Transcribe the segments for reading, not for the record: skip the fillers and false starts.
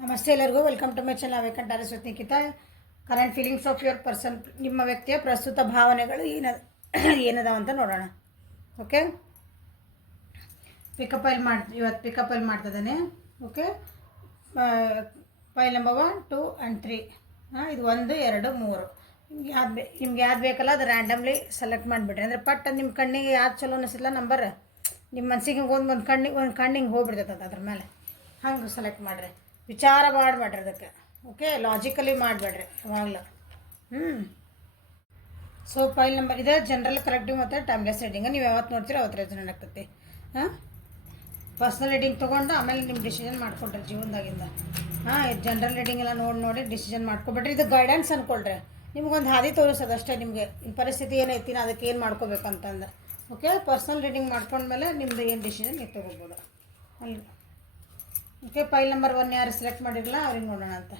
ನಮಸ್ತೆ ಎಲ್ಲರಿಗೂ welcome to my channel ವೇಕಂಟಾರ Nikhita. Current feelings of your person, ನಿಮ್ಮ ವ್ಯಕ್ತಿಯ ಪ್ರಸ್ತುತ ಭಾವನೆಗಳು ಏನದಾವ ಅಂತ ನೋಡೋಣ. ಓಕೆ, ಇವತ್ತು ಪಿಕಪ್ ಮಾಡ್ತಿದ್ದಾನೆ. Okay, file number 1, 2 and 3. ಇದು 1, 2, 3. ನಿಮ್ಗೆ ಯಾವ್ದು ಬೇಕಲ್ಲ ಅದು ರ್ಯಾಂಡಮ್ಲಿ ಸೆಲೆಕ್ಟ್ ಮಾಡಿಬಿಡ್ರಿ. ಅಂದರೆ ಪಟ್ ನಿಮ್ಮ ಕಣ್ಣಿಗೆ ಯಾವ್ದು ಚಲೋ ಅನಿಸಿಲ್ಲ ನಂಬರ್, ನಿಮ್ಮ ಮನಸ್ಸಿಗೆ ಒಂದು ಕಣ್ಣಿಗೆ ಹೋಗ್ಬಿಡ್ತೈತೆ ಅದ್ರ ಮೇಲೆ. ಹಂಗೆ ಸೆಲೆಕ್ಟ್ ಮಾಡಿರಿ, ವಿಚಾರ ಮಾಡಬೇಡ್ರಿ ಅದಕ್ಕೆ. ಓಕೆ, ಲಾಜಿಕಲಿ ಮಾಡಬೇಡ್ರಿ ಯಾವಾಗಲೂ. ಸೊ ಫೈಲ್ ನಂಬರ್ ಇದೆ ಜನರಲ್ ಕಲೆಕ್ಟಿವ್ ಮತ್ತು ಟೈಮ್ಲೆಸ್ ರೀಡಿಂಗ್. ನೀವು ಯಾವತ್ತು ನೋಡ್ತೀರೋ ಅವತ್ತು ರೆಸೊನೇಟ್ ಆಗ್ತೈತಿ. ಪರ್ಸ್ನಲ್ ರೀಡಿಂಗ್ ತೊಗೊಂಡು ಆಮೇಲೆ ನಿಮ್ಮ ಡಿಸಿಷನ್ ಮಾಡ್ಕೊಳ್ರಿ ಜೀವನದಾಗಿಂದ. ಜನರಲ್ ರೀಡಿಂಗ್ ಎಲ್ಲ ನೋಡಿ ಡಿಸಿಷನ್ ಮಾಡ್ಕೊಬಿಟ್ರಿ. ಇದು ಗೈಡೆನ್ಸ್ ಅಂದ್ಕೊಳ್ರಿ, ನಿಮ್ಗೊಂದು ಹಾದಿ ತೋರಿಸೋದು ಅಷ್ಟೇ. ನಿಮಗೆ ಪರಿಸ್ಥಿತಿ ಏನೈತಿ ನಾ ಅದಕ್ಕೆ ಏನು ಮಾಡ್ಕೋಬೇಕಂತಂದು. ಓಕೆ, ಪರ್ಸ್ನಲ್ ರೀಡಿಂಗ್ ಮಾಡ್ಕೊಂಡ್ಮೇಲೆ ನಿಮ್ಮದು ಏನು ಡಿಸಿಷನ್ ನೀವು ತೊಗೋಬೋದು ಅಲ್ಲಿ. ಓಕೆ, ಫೈಲ್ ನಂಬರ್ 1 ಯಾರು ಸೆಲೆಕ್ಟ್ ಮಾಡಿರಲ್ಲ ಅವ್ರಿಗೆ ನೋಡೋಣ ಅಂತ.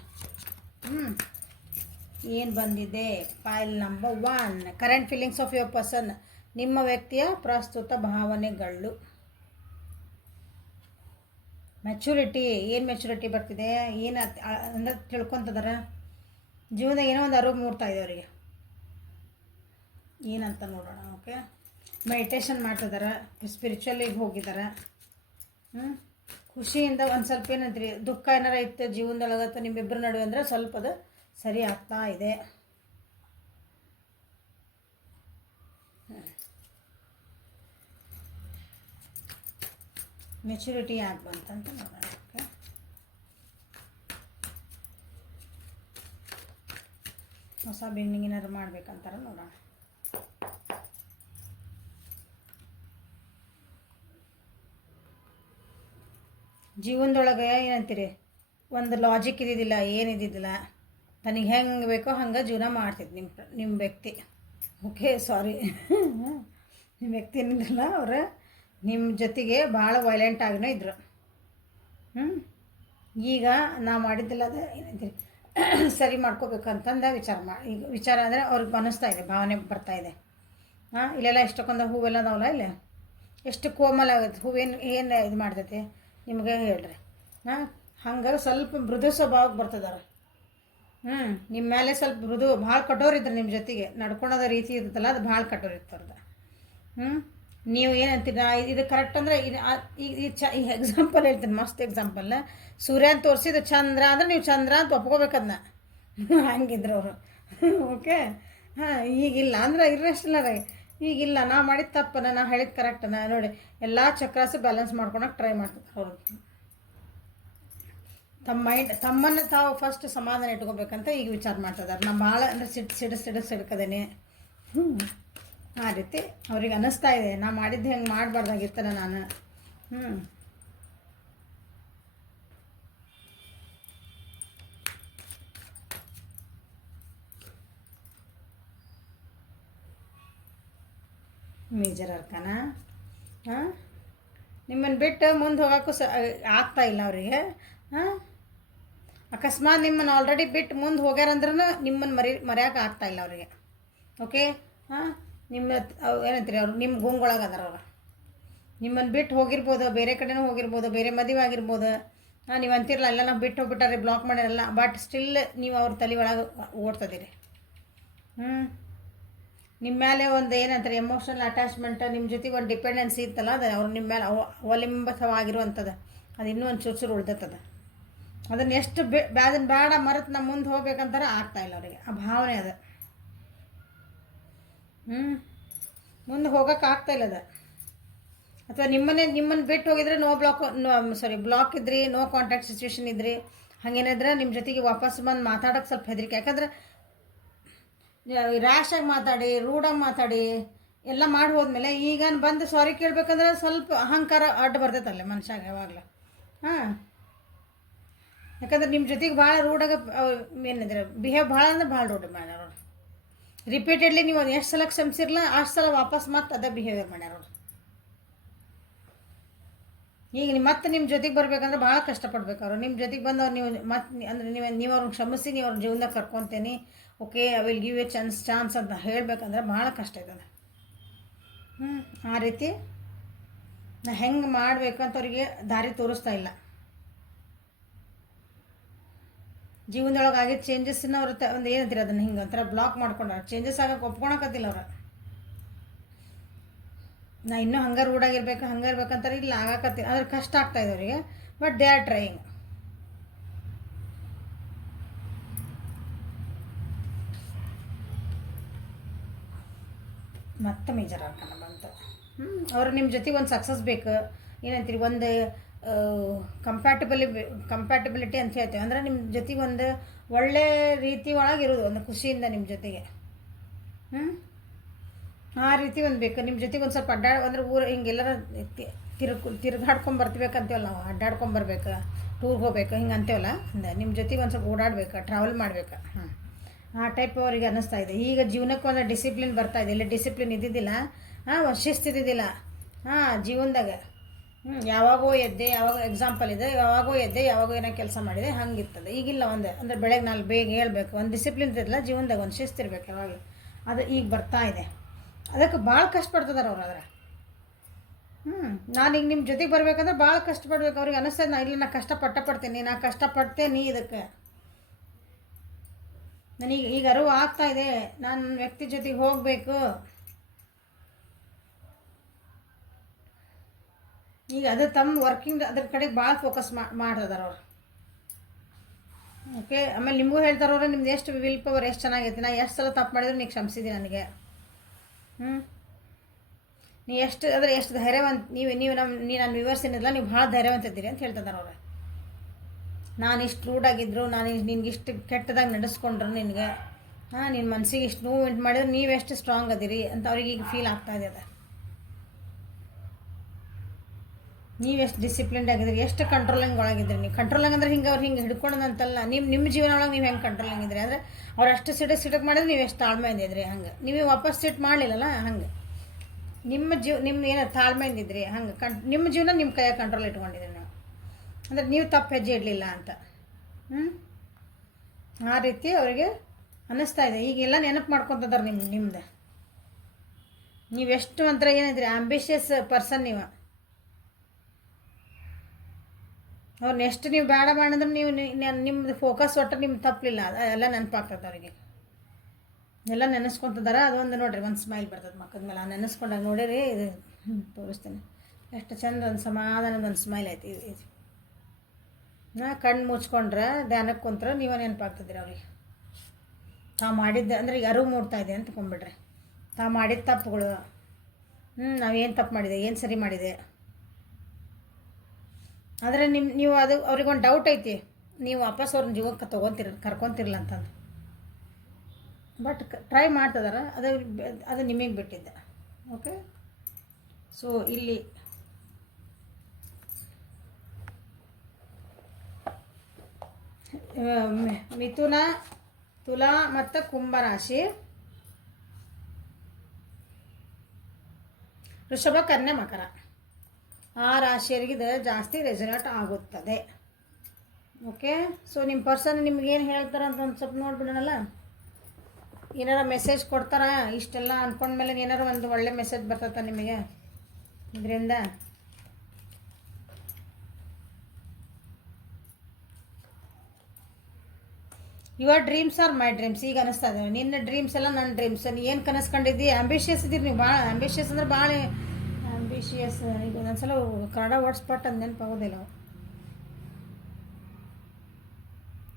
ಏನು ಬಂದಿದೆ? File number 1, current feelings of your person, ನಿಮ್ಮ ವ್ಯಕ್ತಿಯ ಪ್ರಸ್ತುತ ಭಾವನೆಗಳು. ಮೆಚುರಿಟಿ. ಏನು ಮೆಚುರಿಟಿ ಬರ್ತಿದೆ? ಏನು ಅಂದ್ರೆ ತಿಳ್ಕೊತದಾರ ಜೀವನದಾಗ ಏನೋ ಒಂದು ಅರಿವು ಮೂಡ್ತಾ ಇದೆ ಅವರಿಗೆ. ಏನಂತ ನೋಡೋಣ. ಓಕೆ, ಮೆಡಿಟೇಷನ್ ಮಾಡ್ತಿದ್ದಾರೆ, ಸ್ಪಿರಿಚುವಲಿಗೆ ಹೋಗಿದ್ದಾರೆ. ಖುಷಿಯಿಂದ ಒಂದು ಸ್ವಲ್ಪ ಏನಂತೀರಿ, ದುಃಖ ಏನಾರ ಇತ್ತು ಜೀವನದೊಳಗತ್ತ ನಿಮ್ಮಿಬ್ಬರ ನಡುವೆ ಅಂದರೆ ಸ್ವಲ್ಪ ಅದು ಸರಿ ಆಗ್ತಾ ಇದೆ. ಮೆಚುರಿಟಿ ಯಾಕೆ ಬಂತಂತ ನೋಡೋಣ. ಓಕೆ, ಹೊಸ ಬಿಲ್ಡಿಂಗ್ ಏನಾದ್ರು ಮಾಡ್ಬೇಕಂತಾರ ನೋಡೋಣ. ಜೀವನದೊಳಗೆ ಏನಂತೀರಿ, ಒಂದು ಲಾಜಿಕ್ ಇದ್ದಿದ್ದಿಲ್ಲ, ಏನಿದ್ದಿದ್ದಿಲ್ಲ, ತನಗೆ ಹೆಂಗೆ ಬೇಕೋ ಹಂಗೆ ಜೀವನ ಮಾಡ್ತಿದ್ದು ನಿಮ್ಮ ವ್ಯಕ್ತಿ. ಓಕೆ, ಸಾರಿ ನಿಮ್ಮ ವ್ಯಕ್ತಿ ಏನಿದ್ರಲ್ಲ ಅವರು ನಿಮ್ಮ ಜೊತೆಗೆ ಭಾಳ ವೈಲೆಂಟ್ ಆಗಿನೂ ಇದ್ದರು. ಈಗ ನಾ ಮಾಡಿದ್ದಿಲ್ಲ ಅದು ಏನಂತೀರಿ ಸರಿ ಮಾಡ್ಕೋಬೇಕಂತಂದು ವಿಚಾರ ಅಂದರೆ ಅವ್ರಿಗೆ ಅನ್ನಿಸ್ತಾ ಇದೆ, ಭಾವನೆ ಬರ್ತಾಯಿದೆ. ಇಲ್ಲೆಲ್ಲ ಎಷ್ಟಕ್ಕೊಂದು ಹೂವೆಲ್ಲ ಅದಾವಲ್ಲ, ಇಲ್ಲ ಎಷ್ಟು ಕೋಮಲ ಆಗುತ್ತೆ ಹೂವೇನು ಇದು ಮಾಡ್ತೈತಿ ನಿಮ್ಗೆ ಹೇಳ್ರಿ. ಹಂಗೆ ಸ್ವಲ್ಪ ಮೃದು ಸ್ವಭಾವಕ್ಕೆ ಬರ್ತದಾರೆ. ನಿಮ್ಮ ಮೇಲೆ ಸ್ವಲ್ಪ ಮೃದು, ಭಾಳ ಕಠೋರಿದ್ರೆ ನಿಮ್ಮ ಜೊತೆಗೆ ನಡ್ಕೊಳೋದ ರೀತಿ ಇರ್ತಲ್ಲ ಅದು ಭಾಳ ಕಠೋರ ಇರ್ತವ್ರದ್ದು. ನೀವು ಏನಂತೀರ ಇದು ಕರೆಕ್ಟ್ ಅಂದರೆ ಈ ಎಕ್ಸಾಂಪಲ್ ಹೇಳ್ತೀನಿ, ಮಸ್ತ್ ಎಕ್ಸಾಂಪಲ್. ಸೂರ್ಯ ಅಂತ ತೋರಿಸಿದ್ದು ಚಂದ್ರ ಅಂದರೆ ನೀವು ಚಂದ್ರ ಅಂತ ಒಪ್ಕೋಬೇಕದನ್ನ. ಹಂಗಿದ್ರು ಅವರು. ಓಕೆ, ಈಗಿಲ್ಲ ಅಂದ್ರೆ ಇರಷ್ಟಲ್ಲ ರೀ. ಈಗಿಲ್ಲ, ನಾ ಮಾಡಿದ ತಪ್ಪನ, ನಾ ಹೇಳಿದ ಕರೆಕ್ಟನ ನೋಡಿ, ಎಲ್ಲ ಚಕ್ರಾಸು ಬ್ಯಾಲೆನ್ಸ್ ಮಾಡ್ಕೊಳಕ್ಕೆ ಟ್ರೈ ಮಾಡ್ತಿದ್ದಾರೆ ಅವರು. ತಮ್ಮನ್ನು ತಾವು ಫಸ್ಟ್ ಸಮಾಧಾನ ಇಟ್ಕೋಬೇಕಂತ ಈಗ ವಿಚಾರ ಮಾಡ್ತಿದ್ದಾರೆ. ನಾ ಭಾಳ ಅಂದರೆ ಸಿಡ್ಕದೇನೆ. ಆ ರೀತಿ ಅವ್ರಿಗೆ ಅನ್ನಿಸ್ತಾ ಇದೆ, ನಾ ಮಾಡಿದ್ದು ಹೆಂಗೆ ಮಾಡಬಾರ್ದಾಗಿತ್ತಲ್ಲ ನಾನು. ಮೇಜರ್ ಅರ್ಕನ ನಿಮ್ಮನ್ನು ಬಿಟ್ಟು ಮುಂದೆ ಹೋಗೋಕ್ಕೂ ಆಗ್ತಾ ಇಲ್ಲ ಅವರಿಗೆ. ಅಕಸ್ಮಾತ್ ನಿಮ್ಮನ್ನು ಆಲ್ರೆಡಿ ಬಿಟ್ಟು ಮುಂದೆ ಹೋಗ್ಯಾರಂದ್ರೂ ನಿಮ್ಮನ್ನು ಮರೆಯೋಕೆ ಆಗ್ತಾಯಿಲ್ಲ ಅವರಿಗೆ. ಓಕೆ, ನಿಮ್ಮ ಏನಂತೀರಿ ಅವ್ರು ನಿಮ್ಮ ಗುಂಗೊಳಗೆ ಅದಾರ ಅವ್ರು. ನಿಮ್ಮನ್ನು ಬಿಟ್ಟು ಹೋಗಿರ್ಬೋದು, ಬೇರೆ ಕಡೆನೂ ಹೋಗಿರ್ಬೋದು, ಬೇರೆ ಮದುವೆ ಆಗಿರ್ಬೋದು. ನೀವು ಅಂತಿರಲ್ಲ ಎಲ್ಲ ನಾವು ಬಿಟ್ಟು ಹೋಗ್ಬಿಟ್ಟಾರೆ, ಬ್ಲಾಕ್ ಮಾಡಿರಲ್ಲ, ಬಟ್ ಸ್ಟಿಲ್ ನೀವು ಅವ್ರ ತಲೆ ಒಳಗೆ ಓಡ್ತದಿರಿ. ನಿಮ್ಮ ಮೇಲೆ ಒಂದು ಏನಂತಾರೆ ಎಮೋಷನಲ್ ಅಟ್ಯಾಚ್ಮೆಂಟ್, ನಿಮ್ಮ ಜೊತೆಗೆ ಒಂದು ಡಿಪೆಂಡೆನ್ಸಿ ಇತ್ತಲ್ಲ, ಅದು ಅವ್ರು ನಿಮ್ಮ ಮೇಲೆ ಅವಲಂಬಿತವಾಗಿರುವಂಥದ್ದು, ಅದು ಇನ್ನೂ ಒಂದು ಚೂರು ಉಳ್ದತ್ತದ. ಅದನ್ನು ಎಷ್ಟು ಅದನ್ನು ಬೇಡ ಮರೆತು ನಮ್ಮ ಮುಂದೆ ಹೋಗ್ಬೇಕಂತಾರೆ ಆಗ್ತಾಯಿಲ್ಲ ಅವರಿಗೆ. ಆ ಭಾವನೆ ಅದು ಮುಂದೆ ಹೋಗೋಕೆ ಆಗ್ತಾಯಿಲ್ಲ ಅದು. ಅಥವಾ ನಿಮ್ಮನ್ನು ಬಿಟ್ಟು ಹೋಗಿದ್ರೆ ಬ್ಲಾಕ್ ಇದ್ರಿ, ನೋ ಕಾಂಟ್ಯಾಕ್ಟ್ ಸಿಚುವೇಶನ್ ಇದ್ರಿ, ಹಾಗೇನಿದ್ರೆ ನಿಮ್ಮ ಜೊತೆಗೆ ವಾಪಸ್ ಬಂದು ಮಾತಾಡೋಕ್ಕೆ ಸ್ವಲ್ಪ ಹೆದರಿಕೆ. ಯಾಕಂದ್ರೆ ರ್ಯಾಶಾಗಿ ಮಾತಾಡಿ, ರೂಢಾಗಿ ಮಾತಾಡಿ ಎಲ್ಲ ಮಾಡಿ ಹೋದ್ಮೇಲೆ ಈಗ ಬಂದು ಸಾರಿ ಕೇಳಬೇಕಂದ್ರೆ ಸ್ವಲ್ಪ ಅಹಂಕಾರ ಅಡ್ಡ ಬರ್ತೈತಲ್ಲ ಮನುಷ್ಯಾಗ ಯಾವಾಗಲೂ. ಯಾಕಂದ್ರೆ ನಿಮ್ಮ ಜೊತೆಗೆ ಭಾಳ ರೂಢಾಗ ಏನಿದ್ರೆ ಬಿಹೇವ್ ಭಾಳ ಅಂದ್ರೆ ಭಾಳ ರೂಢ ಮಾಡ್ಯಾರ ಅವ್ರು. ರಿಪೀಟೆಡ್ಲಿ ನೀವು ಅದು ಎಷ್ಟು ಸಲ ಕ್ಷಮಿಸಿರಲ್ಲ ಅಷ್ಟು ಸಲ ವಾಪಸ್ ಮತ್ತೆ ಅದೇ ಬಿಹೇವಿಯರ್ ಮಾಡ್ಯಾರ ಅವ್ರು. ಈಗ ಮತ್ತೆ ನಿಮ್ಮ ಜೊತೆಗೆ ಬರ್ಬೇಕಂದ್ರೆ ಭಾಳ ಕಷ್ಟಪಡ್ಬೇಕು ಅವರು. ನಿಮ್ಮ ಜೊತೆಗೆ ಬಂದವ್ರು ನೀವು ಮತ್ತೆ ಅಂದರೆ ನೀವು ಅವ್ರನ್ನ ಕ್ಷಮಿಸಿ ನೀವು ಅವ್ರ ಜೀವನದಾಗ ಕರ್ಕೊತೇನೆ. Okay, I will give a chance ಅಂತ ಹೇಳಬೇಕಂದ್ರೆ ಭಾಳ ಕಷ್ಟ ಇದೆ. ಆ ರೀತಿ ನಾ ಹೆಂಗೆ ಮಾಡಬೇಕಂತ ಅವ್ರಿಗೆ ದಾರಿ ತೋರಿಸ್ತಾ ಇಲ್ಲ. ಜೀವನದೊಳಗೆ ಆಗಿದ್ದ ಚೇಂಜಸ್ನ ಅವ್ರ ಒಂದು ಏನಂತೀರಿ ಅದನ್ನು ಹಿಂಗೆ ಒಂಥರ ಬ್ಲಾಕ್ ಮಾಡ್ಕೊಂಡಾರ. ಚೇಂಜಸ್ ಆಗಕ್ಕೆ ಒಪ್ಕೊಳಕತ್ತಿಲ್ಲ ಅವ್ರು. ನಾ ಇನ್ನೂ ಹಂಗೆ ರೂಢಾಗಿರ್ಬೇಕು ಹಂಗೆ ಇರ್ಬೇಕಂತಾರೆ, ಇಲ್ಲ ಆಗಾಕತ್ತೀನಿ. ಅದ್ರ ಕಷ್ಟ ಆಗ್ತಾಯಿದೆ ಅವರಿಗೆ. But they are trying. ಮತ್ತೆ ಮೇಜರ್ ಆಗ್ತಾನೆ ಬಂತು. ಅವ್ರು ನಿಮ್ಮ ಜೊತೆಗೆ ಒಂದು ಸಕ್ಸಸ್ ಬೇಕು, ಏನಂತೀರಿ, ಒಂದು ಕಂಪ್ಯಾಟಿಬಿಲಿಟಿ ಅಂತ ಹೇಳ್ತೇವೆ. ಅಂದರೆ ನಿಮ್ಮ ಜೊತೆಗೆ ಒಂದು ಒಳ್ಳೆ ರೀತಿ ಒಳಗಿರೋದು, ಒಂದು ಖುಷಿಯಿಂದ ನಿಮ್ಮ ಜೊತೆಗೆ. ಆ ರೀತಿ ಒಂದು ಬೇಕು. ನಿಮ್ಮ ಜೊತೆಗೆ ಒಂದು ಸ್ವಲ್ಪ ಅಂದ್ರೆ ಊರು ಹಿಂಗೆಲ್ಲರ ತಿರುಗಾಡ್ಕೊಂಬರ್ತೀಬೇಕಂತೀವಲ್ಲ ನಾವು, ಅಡ್ಡಾಡ್ಕೊಂಬರ್ಬೇಕು, ಟೂರ್ಗೆ ಹೋಗ್ಬೇಕು ಹಿಂಗೆ ಅಂತೀವಲ್ಲ, ಅಂದ್ರೆ ನಿಮ್ಮ ಜೊತೆಗೆ ಒಂದು ಸ್ವಲ್ಪ ಓಡಾಡ್ಬೇಕು, ಟ್ರಾವೆಲ್ ಮಾಡ್ಬೇಕು. ಆ ಟೈಪ್ ಅವರಿಗೆ ಅನ್ನಿಸ್ತಾ ಇದೆ. ಈಗ ಜೀವನಕ್ಕೆ ಒಂದು ಡಿಸಿಪ್ಲಿನ್ ಬರ್ತಾಯಿದೆ. ಇಲ್ಲಿ ಡಿಸಿಪ್ಲಿನ್ ಇದ್ದಿದ್ದಿಲ್ಲ, ಒಂದು ಶಿಸ್ತಿದ್ದಿದ್ದಿಲ್ಲ ಜೀವನದಾಗ. ಯಾವಾಗೋ ಎದ್ದೆ, ಯಾವಾಗ ಎಕ್ಸಾಂಪಲ್ ಇದೆ, ಯಾವಾಗೋ ಎದ್ದೆ, ಯಾವಾಗೋ ಏನೋ ಕೆಲಸ ಮಾಡಿದೆ, ಹಂಗಿರ್ತದೆ. ಈಗಿಲ್ಲ. ಅಂದರೆ ಬೆಳಗ್ಗೆ 4 ಬೇಗ ಹೇಳ್ಬೇಕು, ಒಂದು ಡಿಸಿಪ್ಲಿನ್ ಇದ್ದಿಲ್ಲ ಜೀವನದಾಗ, ಒಂದು ಶಿಸ್ತಿರ್ಬೇಕು ಯಾವಾಗ. ಅದು ಈಗ ಬರ್ತಾ ಇದೆ. ಅದಕ್ಕೆ ಭಾಳ ಕಷ್ಟಪಡ್ತಿದ್ದಾರೆ ಅವ್ರು. ಆದರೆ ನಾನೀಗ ನಿಮ್ಮ ಜೊತೆಗೆ ಬರ್ಬೇಕಂದ್ರೆ ಭಾಳ ಕಷ್ಟಪಡ್ಬೇಕು. ಅವ್ರಿಗೆ ಅನ್ನಿಸ್ತದೆ, ನಾ ಇಲ್ಲ, ನಾ ಕಷ್ಟಪಡ್ತೀನಿ, ನಾ ಕಷ್ಟಪಡ್ತೇನೆ. ಇದಕ್ಕೆ ನನಗೆ ಈಗ ಅರಿವು ಆಗ್ತಾಯಿದೆ, ನಾನು ನನ್ನ ವ್ಯಕ್ತಿ ಜೊತೆಗೆ ಹೋಗಬೇಕು. ಈಗ ಅದು ತಮ್ಮ ವರ್ಕಿಂಗ್ ಅದ್ರ ಕಡೆಗೆ ಭಾಳ ಫೋಕಸ್ ಮಾಡ್ತಿದ್ದಾರೆ ಅವ್ರು. ಓಕೆ. ಆಮೇಲೆ ನಿಮಗೂ ಹೇಳ್ತಾರವ್ರೆ, ನಿಮ್ದು ಎಷ್ಟು ವಿಲ್ ಪವರ್ ಎಷ್ಟು ಚೆನ್ನಾಗೈತಿ. ನಾ ಎಷ್ಟು ಸಲ ತಪ್ಪು ಮಾಡಿದ್ರು ನೀವು ಕ್ಷಮಿಸಿದ್ದೀನಿ ನನಗೆ. ನೀ ಎಷ್ಟು ಧೈರ್ಯವಂತ, ನೀವು ನನ್ನ ವ್ಯೂವರ್ಸ್ ಏನಿಲ್ಲ, ನೀವು ಭಾಳ ಧೈರ್ಯವಂತ ಇದ್ದೀರಿ ಅಂತ ಹೇಳ್ತಿದ್ದಾರೆ ಅವ್ರೆ. ನಾನು ಇಷ್ಟು ರೂಢಾಗಿದ್ರು, ನಿನ್ಗೆ ಇಷ್ಟು ಕೆಟ್ಟದಾಗಿ ನಡೆಸ್ಕೊಂಡ್ರು, ನಿನಗೆ ನಿನ್ನ ಮನಸ್ಸಿಗೆ ಇಷ್ಟು ನೋವು ಉಂಟು ಮಾಡಿದ್ರೆ ನೀವೆಷ್ಟು ಸ್ಟ್ರಾಂಗ್ ಅದಿರಿ ಅಂತ ಅವ್ರಿಗೆ ಈಗ ಫೀಲ್ ಆಗ್ತಾಯಿದೆ. ಅದು ನೀವೆಷ್ಟು ಡಿಸಿಪ್ಲಿನ್ಡ್ ಆಗಿದ್ರಿ, ಎಷ್ಟು ಕಂಟ್ರೋಲಿಂಗ್ ಒಳಗಿದ್ರಿ. ನೀವು ಕಂಟ್ರೋಲಿಂಗ್ ಅಂದ್ರೆ ಹಿಂಗೆ ಅವ್ರು ಹಿಂಗೆ ಹಿಡ್ಕೊಳ್ಳೋದಂತಲ್ಲ. ನಿಮ್ಮ ಜೀವನ ಒಳಗೆ ನೀವು ಹೆಂಗೆ ಕಂಟ್ರೋಲಿಂಗ್ ಇದ್ರಿ ಅಂದರೆ, ಅವ್ರು ಅಷ್ಟು ಸಿಡಕ್ಕೆ ಮಾಡಿದ್ರೆ ನೀವು ಎಷ್ಟು ತಾಳ್ಮೆಯಿಂದ ಇದ್ರಿ. ಹಂಗೆ ನೀವು ವಾಪಸ್ ಸಿಟ್ಟು ಮಾಡಲಿಲ್ಲಲ್ಲ, ಹಂಗೆ ನಿಮ್ಮ ಏನೋ ತಾಳ್ಮೆಯಿಂದ ಇದ್ರಿ. ಹಂಗೆ ನಿಮ್ಮ ಜೀವನ ನಿಮ್ಮ ಕೈಯಾಗ ಕಂಟ್ರೋಲ್ ಇಟ್ಕೊಂಡಿದ್ರಿ ನೀವು. ಅಂದರೆ ನೀವು ತಪ್ಪು ಹೆಜ್ಜೆ ಇಡಲಿಲ್ಲ ಅಂತ. ಆ ರೀತಿ ಅವರಿಗೆ ಅನ್ನಿಸ್ತಾ ಇದೆ. ಈಗೆಲ್ಲ ನೆನಪು ಮಾಡ್ಕೊತಿದ್ದಾರೆ ನಿಮ್ದು. ನೀವೆಷ್ಟು ಒಂಥರ ಏನಿದ್ರಿ, ಆಂಬಿಷಿಯಸ್ ಪರ್ಸನ್ ನೀವು. ಅವ್ರನ್ನ ಎಷ್ಟು ನೀವು ಬೇಡ ಮಾಡಿದ್ರೆ ನೀವು ನಿಮ್ಮದು ಫೋಕಸ್ ಒಟ್ಟು ನಿಮ್ಗೆ ತಪ್ಪಲಿಲ್ಲ, ಎಲ್ಲ ನೆನಪಾಗ್ತದೆ ಅವರಿಗೆ. ಎಲ್ಲ ನೆನೆಸ್ಕೊತಿದ್ದಾರೆ. ಅದೊಂದು ನೋಡಿರಿ, ಒಂದು ಸ್ಮೈಲ್ ಬರ್ತದೆ ಮಕ್ಕದ ಮೇಲೆ. ನೆನೆಸ್ಕೊಂಡಾಗ ನೋಡಿರಿ, ಇದು ತೋರಿಸ್ತೀನಿ ಎಷ್ಟು ಚಂದ ಒಂದು ಸಮಾಧಾನದ ಒಂದು ಸ್ಮೈಲ್ ಐತಿ. ಇದು ಕಣ್ಣು ಮುಚ್ಕೊಂಡ್ರೆ, ಧ್ಯಾನಕ್ಕೆ ಕುಂತ್ರೆ ನೀವೇ ನೆನಪಾಗ್ತದ್ರಿ ಅವ್ರಿಗೆ. ತಾವು ಮಾಡಿದ್ದೆ ಅಂದರೆ ಈಗ ಅರಿವು ಮೂಡ್ತಾಯಿದೆ ಅಂತ ಕೊಂಬಿಡ್ರಿ. ತಾವು ಮಾಡಿದ ತಪ್ಪುಗಳು, ನಾವೇನು ತಪ್ಪು ಮಾಡಿದೆ, ಏನು ಸರಿ ಮಾಡಿದೆ. ಆದರೆ ನೀವು ಅದು ಅವ್ರಿಗೊಂದು ಡೌಟ್ ಐತಿ, ನೀವು ವಾಪಸ್ ಅವ್ರನ್ನ ಜೀವಕ್ಕೆ ಕರ್ಕೊತಿರಲ್ಲ ಅಂತಂದು. ಬಟ್ ಟ್ರೈ ಮಾಡ್ತಿದಾರೆ. ಅದು ನಿಮಗೆ ಬಿಟ್ಟಿದ್ದೆ. ಓಕೆ. ಸೊ ಇಲ್ಲಿ ಮಿಥುನ, ತುಲಾ ಮತ್ತು ಕುಂಭರಾಶಿ, ವೃಷಭ, ಕನ್ಯಾ, ಮಕರ, ಆ ರಾಶಿಯವರಿಗೆ ಇದು ಜಾಸ್ತಿ ರೆಸನೇಟ್ ಆಗುತ್ತದೆ. ಓಕೆ. ಸೊ ನಿಮ್ಮ ಪರ್ಸನ್ ನಿಮ್ಗೇನು ಹೇಳ್ತಾರೆ ಅಂತ ಒಂದು ಸ್ವಲ್ಪ ನೋಡ್ಬಿಡೋಣಲ್ಲ. ಏನಾರ ಮೆಸೇಜ್ ಕೊಡ್ತಾರ, ಇಷ್ಟೆಲ್ಲ ಅಂದ್ಕೊಂಡ್ಮೇಲೆ ಏನಾರು ಒಂದು ಒಳ್ಳೆ ಮೆಸೇಜ್ ಬರ್ತೈತ ನಿಮಗೆ ಇದರಿಂದ. Your dreams R my dreams. ಈಗ ಅನ್ನಿಸ್ತಾ ಇದೆ, ನಿನ್ನ ಡ್ರೀಮ್ಸ್ ಎಲ್ಲ ನನ್ನ ಡ್ರೀಮ್ಸ್. ನೀ ಏನು ಕನಸ್ಕೊಂಡಿದ್ದಿ, ಆಂಬಿಷಿಯಸ್ ಇದ್ದೀರಿ ನೀವು, ಭಾಳ ಆಂಬಿಷಿಯಸ್ ಅಂದ್ರೆ ಭಾಳ ಆಂಬಿಷಿಯಸ್. ಈಗ ಒಂದೊಂದ್ಸಲ ಕನ್ನಡ ವರ್ಡ್ಸ್ ಪಟ್ ಅಂತ ನೆನಪಾಗೋದಿಲ್ಲ.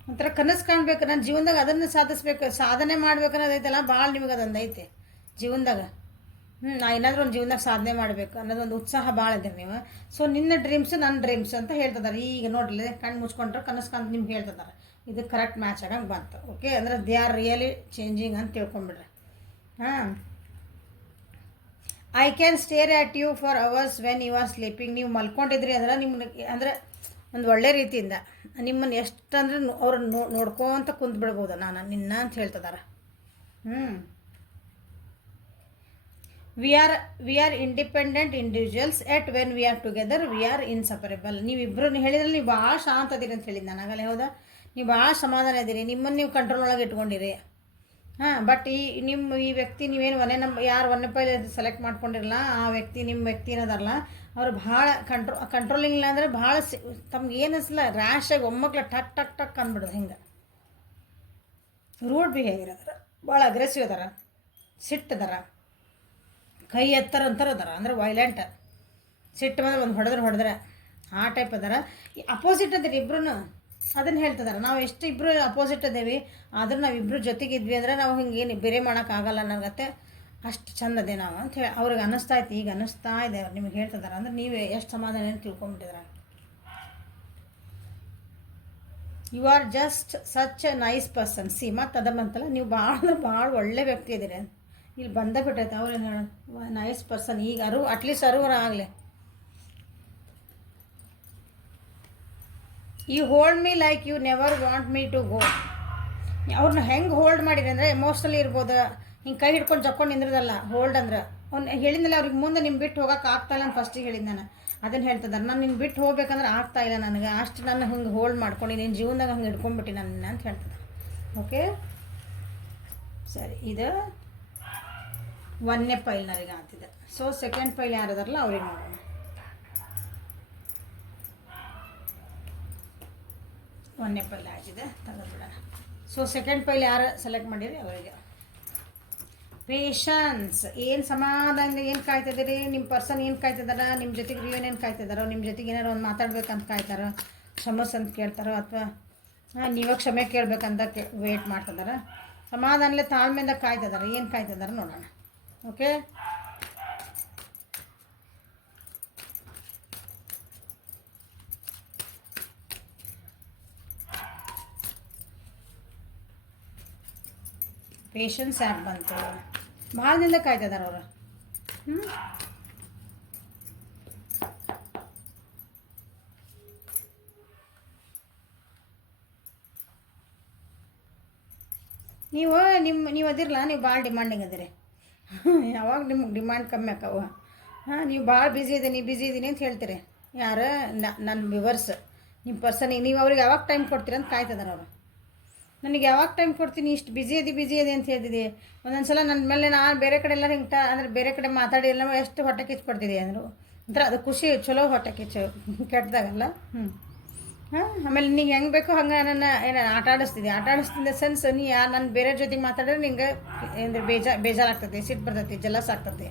ಒಂಥರ ಕನಸು ಕಾಣಬೇಕು, ನನ್ನ ಜೀವನದಾಗ ಅದನ್ನು ಸಾಧಿಸ್ಬೇಕು, ಸಾಧನೆ ಮಾಡ್ಬೇಕು ಅನ್ನೋದೈತಲ್ಲ, ಭಾಳ ನಿಮಗೆ ಅದೊಂದು ಐತೆ ಜೀವನದಾಗ. ನಾ ಏನಾದರೂ ಒಂದು ಜೀವನದಾಗ ಸಾಧನೆ ಮಾಡಬೇಕು ಅನ್ನೋದೊಂದು ಉತ್ಸಾಹ ಭಾಳ ಇದ್ದೀರಿ ನೀವು. ಸೊ ನಿನ್ನ ಡ್ರೀಮ್ಸ್ ನನ್ನ ಡ್ರೀಮ್ಸ್ ಅಂತ ಹೇಳ್ತಿದ್ದಾರೆ. ಈಗ ನೋಡ್ರಿ, ಕಣ್ಣು ಮುಚ್ಕೊಂಡ್ರೆ ಕನಸು ಕಾಣ್ ನಿಮ್ಗೆ ಹೇಳ್ತಿದ್ದಾರೆ. ಇದು ಕರೆಕ್ಟ್ ಮ್ಯಾಚ್ ಆಗಂಗೆ ಬಂತು. ಓಕೆ. ಅಂದರೆ ದೇ ಆರ್ ರಿಯಲಿ ಚೇಂಜಿಂಗ್ ಅಂತ ತಿಳ್ಕೊಂಬಿಡ್ರಿ. I can stare at you for hours when you are sleeping. ನೀವು ಮಲ್ಕೊಂಡಿದ್ರಿ ಅಂದ್ರೆ ನಿಮ್ಮನ್ನ ಅಂದರೆ ಒಂದು ಒಳ್ಳೆ ರೀತಿಯಿಂದ ನಿಮ್ಮನ್ನು ಎಷ್ಟು ಅಂದ್ರೆ ಅವ್ರು ನೋಡ್ಕೊಂತ ಕುಂತು ಬಿಡ್ಬೋದು ನಾನು ನಿನ್ನ ಅಂತ ಹೇಳ್ತಿದ್ದಾರೆ. We are independent individuals at when we are together we are inseparable. ನೀವಿಬ್ಬರು ಹೇಳಿದ್ರಲ್ಲಿ ನೀವು ಭಾಳ ಶಾಂತ ಅದೀರಿ ಅಂತ ಹೇಳಿದ್ದು ನಾನು ಆಗಲೇ. ಹೌದಾ? ನೀವು ಭಾಳ ಸಮಾಧಾನ ಇದ್ದೀರಿ, ನಿಮ್ಮನ್ನು ನೀವು ಕಂಟ್ರೋಲ್ ಒಳಗೆ ಇಟ್ಕೊಂಡಿರಿ. ಬಟ್ ಈ ವ್ಯಕ್ತಿ ನೀವೇನು ಯಾರು ಒನ್ನೆ ಪೈಲೆ ಸೆಲೆಕ್ಟ್ ಮಾಡ್ಕೊಂಡಿರಲ್ಲ, ಆ ವ್ಯಕ್ತಿ ನಿಮ್ಮ ವ್ಯಕ್ತಿ ಏನದಾರಲ್ಲ, ಅವ್ರು ಭಾಳ ಕಂಟ್ರೋಲಿಂಗ್ ಇಲ್ಲ ಅಂದರೆ ಭಾಳ ತಮ್ಗೆ ಏನು ಅನಿಸಲ್ಲ, ರ್ಯಾಶಾಗಿ ಒಮ್ಮಕ್ಲ ಟಕ್ ಟಕ್ ಟಕ್ ಅಂದ್ಬಿಡೋದು ಹಿಂಗೆ. ರೂಡ್ ಬಿಹೇವಿಯರ್ ಅದಾರ, ಭಾಳ ಅಗ್ರೆಸಿವ್ ಅದಾರ, ಸಿಟ್ಟದಾರ, ಕೈ ಎತ್ತರ ಅದಾರ, ಅಂದ್ರೆ ವೈಲೆಂಟ್, ಸಿಟ್ಟು ಬಂದ್ರೆ ಒಂದು ಹೊಡೆದ್ರೆ ಆ ಟೈಪ್ ಅದಾರ. ಈ ಅಪೋಸಿಟ್ ಅದಿರಿ ಇಬ್ರು, ಅದನ್ನು ಹೇಳ್ತಿದಾರೆ. ನಾವು ಎಷ್ಟು ಇಬ್ಬರು ಅಪೋಸಿಟ್ ಅದೇವಿ, ಆದರೂ ನಾವು ಇಬ್ಬರು ಜೊತೆಗಿದ್ವಿ ಅಂದರೆ ನಾವು ಹಿಂಗೇನು ಬೇರೆ ಮಾಡೋಕ್ಕಾಗಲ್ಲ ನನಗತ್ತೆ, ಅಷ್ಟು ಚಂದ ಅದೇ ನಾವು ಅಂತ ಹೇಳಿ ಅವ್ರಿಗೆ ಅನ್ನಿಸ್ತಾ ಇತ್ತು. ಈಗ ಅನ್ನಿಸ್ತಾ ಇದೆ ಅವ್ರು ನಿಮಗೆ ಹೇಳ್ತಿದಾರೆ ಅಂದ್ರೆ ನೀವು ಎಷ್ಟು ಸಮಾಧಾನ ತಿಳ್ಕೊಂಬಿಟ್ಟಿದ್ರ. You are just such a nice person. See ಮತ್ತು ಅದಮ್ಮಂತಲ್ಲ, ನೀವು ಭಾಳ ಒಳ್ಳೆ ವ್ಯಕ್ತಿ ಇದ್ದೀರಿ. ಇಲ್ಲಿ ಬಂದ ಬಿಟ್ಟೈತೆ ಅವ್ರೇನು ಹೇಳ ನೈಸ್ ಪರ್ಸನ್. ಈಗ ಅಟ್ಲೀಸ್ಟ್ ಅರುವರ ಆಗಲಿ. You hold me like you never want me to go. ಅವ್ರನ್ನ ಹೆಂಗೆ ಹೋಲ್ಡ್ ಮಾಡಿರಿ ಅಂದರೆ ಎಮೋಷ್ನಲಿ ಇರ್ಬೋದು, ಹಿಂಗೆ ಕೈ ಹಿಡ್ಕೊಂಡು ಜಕ್ಕೊಂಡು ನಿಂದ್ರದಲ್ಲ. ಹೋಲ್ಡ್ ಅಂದ್ರೆ ಅವ್ನು ಹೇಳಿದ್ನಲ್ಲ, ಅವ್ರಿಗೆ ಮುಂದೆ ನಿಮ್ಮ ಬಿಟ್ಟು ಹೋಗೋಕೆ ಆಗ್ತಾಯಿಲ್ಲ ಅಂತ ಫಸ್ಟಿಗೆ ಹೇಳಿದ್ದು ನಾನು. ಅದನ್ನು ಹೇಳ್ತಿದ್ದಾರೆ, ನಾನು ನಿನ್ನ ಬಿಟ್ಟು ಹೋಗ್ಬೇಕಂದ್ರೆ ಆಗ್ತಾಯಿಲ್ಲ ನನಗೆ, ಅಷ್ಟು ನಾನು ಹಂಗೆ ಹೋಲ್ಡ್ ಮಾಡ್ಕೊಂಡು ನಿನ್ನ ಜೀವನದಾಗ ಹಂಗೆ ಹಿಡ್ಕೊಂಡ್ಬಿಟ್ಟು ನನ್ನ ಅಂತ ಹೇಳ್ತಿದ್ದೆ. ಓಕೆ ಸರಿ, ಇದು 1ನೇ ಪೈಲ್ನರಿಗೆ ಆಗ್ತಿದೆ. ಸೊ ಸೆಕೆಂಡ್ ಪೈಲ್ ಯಾರದಾರಲ್ಲ ಅವ್ರಿಗೆ ನೋಡೋಣ. 1ನೇ ಪೈಲ್ ಆಗಿದೆ, ತೆಗೆದ್ಬಿಡೋಣ. ಸೊ ಸೆಕೆಂಡ್ ಪೈಲ್ ಯಾರು ಸೆಲೆಕ್ಟ್ ಮಾಡಿರಿ ಅವರಿಗೆ ಪೇಷನ್ಸ್. ಏನು ಸಮಾಧಾನ, ಏನು ಕಾಯ್ತಿದ್ದೀರಿ, ನಿಮ್ಮ ಪರ್ಸನ್ ಏನು ಕಾಯ್ತಿದಾರ, ನಿಮ್ಮ ಜೊತೆಗೆ ರಿಲೇನ್ ಏನು ಕಾಯ್ತಿದಾರೋ, ನಿಮ್ಮ ಜೊತೆಗೆ ಏನಾರು ಒಂದು ಮಾತಾಡ್ಬೇಕಂತ ಕಾಯ್ತಾರೋ, ಕ್ಷಮಸ್ ಅಂತ ಕೇಳ್ತಾರೋ, ಅಥವಾ ನೀವಾಗ ಕ್ಷಮೆ ಕೇಳಬೇಕಂತ ವೇಟ್ ಮಾಡ್ತಿದಾರ. ಸಮಾಧಾನಲೇ ತಾಳ್ಮೆಯಿಂದ ಕಾಯ್ತಿದಾರೆ. ಏನು ಕಾಯ್ತಿದಾರ ನೋಡೋಣ. ಓಕೆ ಪೇಷನ್ಸ್ ಯಾಕೆ ಬಂತು, ಭಾಳ ದಿನದ ಕಾಯ್ತಿದಾರೆ ಅವರು. ನೀವು ಅದಿರಲ್ಲ, ನೀವು ಭಾಳ ಡಿಮಾಂಡಿಂಗ್ ಅದಿರಿ. ಯಾವಾಗ ನಿಮ್ಗೆ ಡಿಮಾಂಡ್ ಕಮ್ಮಿ ಆಕವ. ನೀವು ಭಾಳ ಬ್ಯುಸಿ ಇದ್ದೀನಿ ಅಂತ ಹೇಳ್ತೀರಿ. ಯಾರು ನನ್ನ ವಿವರ್ಸ್, ನಿಮ್ಮ ಪರ್ಸನಿಗೆ ನೀವು ಅವ್ರಿಗೆ ಯಾವಾಗ ಟೈಮ್ ಕೊಡ್ತೀರ ಅಂತ ಕಾಯ್ತಿದಾರೆ ಅವರು. ನನಗೆ ಯಾವಾಗ ಟೈಮ್ ಕೊಡ್ತೀನಿ, ಇಷ್ಟು ಬಿಜಿ ಇದೆ ಅಂತ ಹೇಳ್ತಿದ್ದೆ. ಒಂದೊಂದು ಸಲ ನನ್ನ ಮೇಲೆ ನಾನು ಬೇರೆ ಕಡೆ ಎಲ್ಲ ಹಿಂಗೆ ಅಂದರೆ ಬೇರೆ ಕಡೆ ಮಾತಾಡಿ ಎಲ್ಲ ಎಷ್ಟು ಹೊಟ್ಟೆ ಕಿಚ್ಚು ಕೊಡ್ತಿದ್ದೆ ಅಂದರು. ಒಂಥರ ಅದು ಖುಷಿ, ಚಲೋ ಹೊಟ್ಟೆ ಕಿಚ್ಚು, ಕೆಟ್ಟದಾಗಲ್ಲ. ಆಮೇಲೆ ನೀನು ಹೆಂಗೆ ಬೇಕೋ ಹಂಗೆ ನನ್ನ ಆಟ ಆಡಿಸ್ತಿದ್ದೆ ಸೆನ್ಸ್. ನೀ ನಾನು ಬೇರೆ ಜೊತೆಗೆ ಮಾತಾಡಿದ್ರೆ ನಿಂಗೆ ಅಂದರೆ ಬೇಜಾರಾಗ್ತದೆ, ಸಿಟ್ಟು ಬರ್ತೈತಿ, ಜಲಸ್ ಆಗ್ತದೆ.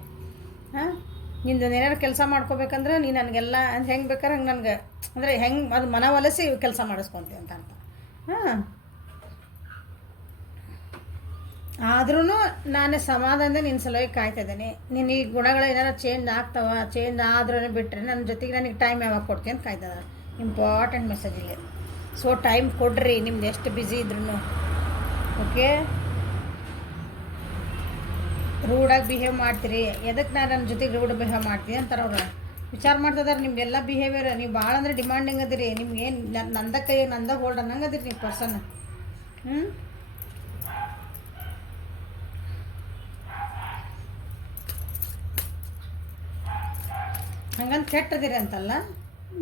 ನಿಂದು ಏನಾರು ಕೆಲಸ ಮಾಡ್ಕೋಬೇಕಂದ್ರೆ ನೀನು ನನಗೆಲ್ಲ ಹೆಂಗೆ ಬೇಕಾದ್ರೆ ಹಂಗೆ ನನಗೆ ಅಂದರೆ ಹೆಂಗೆ ಅದು ಮನವೊಲಿಸಿ ಕೆಲಸ ಮಾಡಿಸ್ಕೊತೀವಿ ಅಂತ ಅರ್ಥ. ಆದ್ರೂ ನಾನು ಸಮಾಧಾನದ ನಿನ್ನ ಸಲುವಾಗಿ ಕಾಯ್ತಿದ್ದೇನೆ. ನಿನ್ನ ಈ ಗುಣಗಳು ಏನಾರು ಚೇಂಜ್ ಆದ್ರೂ ಬಿಟ್ಟರೆ ನನ್ನ ಜೊತೆಗೆ ನನಗೆ ಟೈಮ್ ಯಾವಾಗ ಕೊಡ್ತೀನಿ ಅಂತ ಕಾಯ್ತದ. ಇಂಪಾರ್ಟೆಂಟ್ ಮೆಸೇಜ್ ಇಲ್ಲಿ. ಸೊ ಟೈಮ್ ಕೊಡ್ರಿ, ನಿಮ್ದು ಎಷ್ಟು ಬ್ಯುಸಿ ಇದ್ರೂ. ಓಕೆ, ರೂಡಾಗಿ ಬಿಹೇವ್ ಮಾಡ್ತೀರಿ, ಎದಕ್ಕೆ ನಾನು ನನ್ನ ಜೊತೆಗೆ ರೂಡ್ ಬಿಹೇವ್ ಮಾಡ್ತೀನಿ ಅಂತಾರೆ ಅವ್ರು. ವಿಚಾರ ಮಾಡ್ತಿದ್ದಾರೆ ನಿಮ್ದೆಲ್ಲ ಬಿಹೇವಿಯರ್. ನೀವು ಭಾಳ ಅಂದರೆ ಡಿಮಾಂಡಿಂಗ್ ಅದಿರಿ. ನಿಮ್ಗೆ ಏನು ನಂದ ಕೈ ನಂದ ಹೋಲ್ಡ್ ಅನ್ನಂಗೆ ಅದಿರಿ ನೀವು ಪರ್ಸನ್. ಹಂಗಂತ ಕೆಟ್ಟದಿರಿ ಅಂತಲ್ಲ,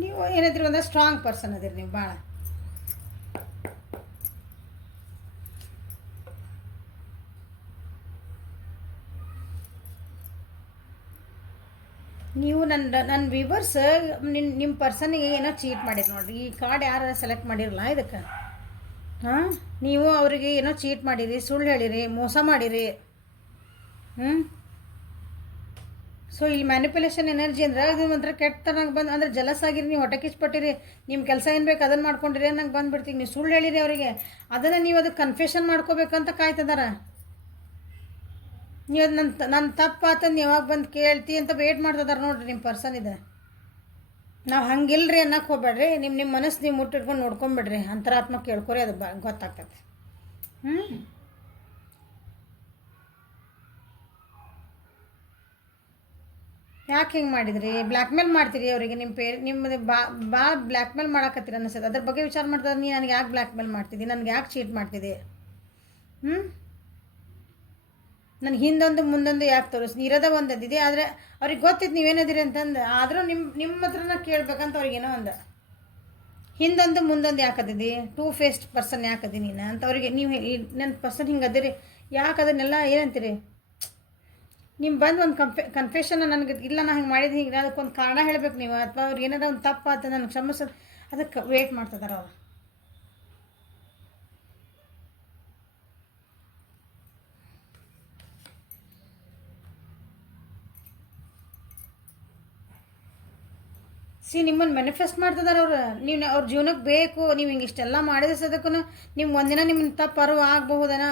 ನೀವು ಏನಿದ್ರಿ ಅಂದರೆ ಸ್ಟ್ರಾಂಗ್ ಪರ್ಸನ್ ಅದಿರಿ ನೀವು ಭಾಳ. ನೀವು ನನ್ನ ವ್ಯೂವರ್ಸ್ ನಿಮ್ಮ ಪರ್ಸನಿಗೆ ಏನೋ ಚೀಟ್ ಮಾಡಿರಿ ನೋಡಿರಿ. ಈ ಕಾರ್ಡ್ ಯಾರು ಸೆಲೆಕ್ಟ್ ಮಾಡಿರಲ್ಲ ಇದಕ್ಕೆ, ನೀವು ಅವರಿಗೆ ಏನೋ ಚೀಟ್ ಮಾಡಿರಿ, ಸುಳ್ಳು ಹೇಳಿರಿ, ಮೋಸ ಮಾಡಿರಿ. ಸೊ ಇಲ್ಲಿ ಮ್ಯಾನಿಪ್ಯುಲೇಷನ್ ಎನರ್ಜಿ ಅಂದ್ರೆ ಇದು ಒಂಥರ ಕೆಟ್ಟನಾಗ ಬಂದು ಅಂದರೆ ಜಲಸ್ ಆಗಿರಿ, ನೀವು ಹೊಟ್ಟೆ ಕಿಚ್ಪಟ್ಟಿರಿ, ನಿಮ್ಮ ಕೆಲಸ ಏನು ಬೇಕು ಅದನ್ನು ಮಾಡ್ಕೊಂಡಿರಿ ನಂಗೆ ಬಂದುಬಿಡ್ತೀವಿ. ನೀವು ಸುಳ್ಳು ಹೇಳಿರಿ ಅವರಿಗೆ, ಅದನ್ನು ನೀವು ಅದಕ್ಕೆ ಕನ್ಫೆಷನ್ ಮಾಡ್ಕೋಬೇಕಂತ ಕಾಯ್ತದಾರ. ನೀವು ಅದು ನನ್ನ ತಪ್ಪಾತಂದು ಯಾವಾಗ ಬಂದು ಕೇಳ್ತಿ ಅಂತ ವೇಟ್ ಮಾಡ್ತಿದಾರೆ ನೋಡಿರಿ ನಿಮ್ಮ ಪರ್ಸನ್ ಇದೆ. ನಾವು ಹಂಗಿಲ್ರಿ ಅನ್ನಕ್ಕೆ ಹೋಗ್ಬೇಡ್ರಿ. ನಿಮ್ಮ ಮನಸ್ಸು ನೀವು ಮುಟ್ಟಿಟ್ಕೊಂಡು ನೋಡ್ಕೊಂಬಿಡ್ರಿ, ಅಂತರಾತ್ಮ ಕೇಳ್ಕೊರಿ, ಅದು ಗೊತ್ತಾಗ್ತದೆ. ಯಾಕೆ ಹಿಂಗೆ ಮಾಡಿದ್ರಿ? ಬ್ಲ್ಯಾಕ್ ಮೇಲ್ ಮಾಡ್ತೀರಿ ಅವರಿಗೆ, ನಿಮ್ಮದು ಭಾಳ ಬ್ಲ್ಯಾಕ್ ಮೇಲ್ ಮಾಡಾಕತ್ತೀರಿ ಅನ್ನಿಸ್ತದೆ. ಅದ್ರ ಬಗ್ಗೆ ವಿಚಾರ ಮಾಡ್ತಾರೆ. ನೀ ನನಗೆ ಯಾಕೆ ಬ್ಲ್ಯಾಕ್ ಮೇಲ್ ಮಾಡ್ತಿದ್ದಿ, ನನಗೆ ಯಾಕೆ ಚೀಟ್ ಮಾಡ್ತಿದ್ದಿ, ನನಗೆ ಹಿಂದೊಂದು ಮುಂದೊಂದು ಯಾಕೆ ತೋರಿಸಿ, ಇರೋದ ಒಂದಿದೆ. ಆದರೆ ಅವ್ರಿಗೆ ಗೊತ್ತಿತ್ತು ನೀವೇನದಿರಿ ಅಂತಂದು, ಆದರೂ ನಿಮ್ಮ ಹತ್ರನ ಕೇಳ್ಬೇಕಂತ ಅವ್ರಿಗೇನೋ ಒಂದು ಹಿಂದೊಂದು ಮುಂದೊಂದು ಯಾಕದಿದ್ದಿ, ಟೂ ಫೇಸ್ಡ್ ಪರ್ಸನ್ ಯಾಕದಿ ನೀನು ಅಂತ ಅವ್ರಿಗೆ. ನೀವು ನನ್ನ ಪರ್ಸನ್ ಹಿಂಗೆ ಅದಿರಿ, ಯಾಕೆ ಅದನ್ನೆಲ್ಲ ಏನಂತೀರಿ, ನಿಮ್ಮ ಬಂದು ಒಂದು ಕನ್ಫೆಷನ್ ನನಗೆ ಇಲ್ಲ ನಾ ಹಿಂಗೆ ಮಾಡಿದ್ದು, ಹಿಂಗೆ ಅದಕ್ಕೊಂದು ಕಾರಣ ಹೇಳಬೇಕು ನೀವು, ಅಥವಾ ಅವ್ರು ಏನಾರ ಒಂದು ತಪ್ಪಾತ ನನಗೆ ಕ್ಷಮಿಸೋದು, ಅದಕ್ಕೆ ವೇಟ್ ಮಾಡ್ತಿದಾರೆ ಅವರು. ನಿಮ್ಮನ್ನು ಮ್ಯಾನಿಫೆಸ್ಟ್ ಮಾಡ್ತಿದಾರೆ ಅವ್ರು. ನೀವು ಅವ್ರ ಜೀವನಕ್ಕೆ ಬೇಕು, ನೀವು ಹಿಂಗೆ ಇಷ್ಟೆಲ್ಲ ಮಾಡಿದ ಸದಕ್ಕೂ ನಿಮ್ಗೆ ಒಂದಿನ ನಿಮ್ಮನ್ನ ತಪ್ಪು ಅರಿವು ಆಗಬಹುದನ,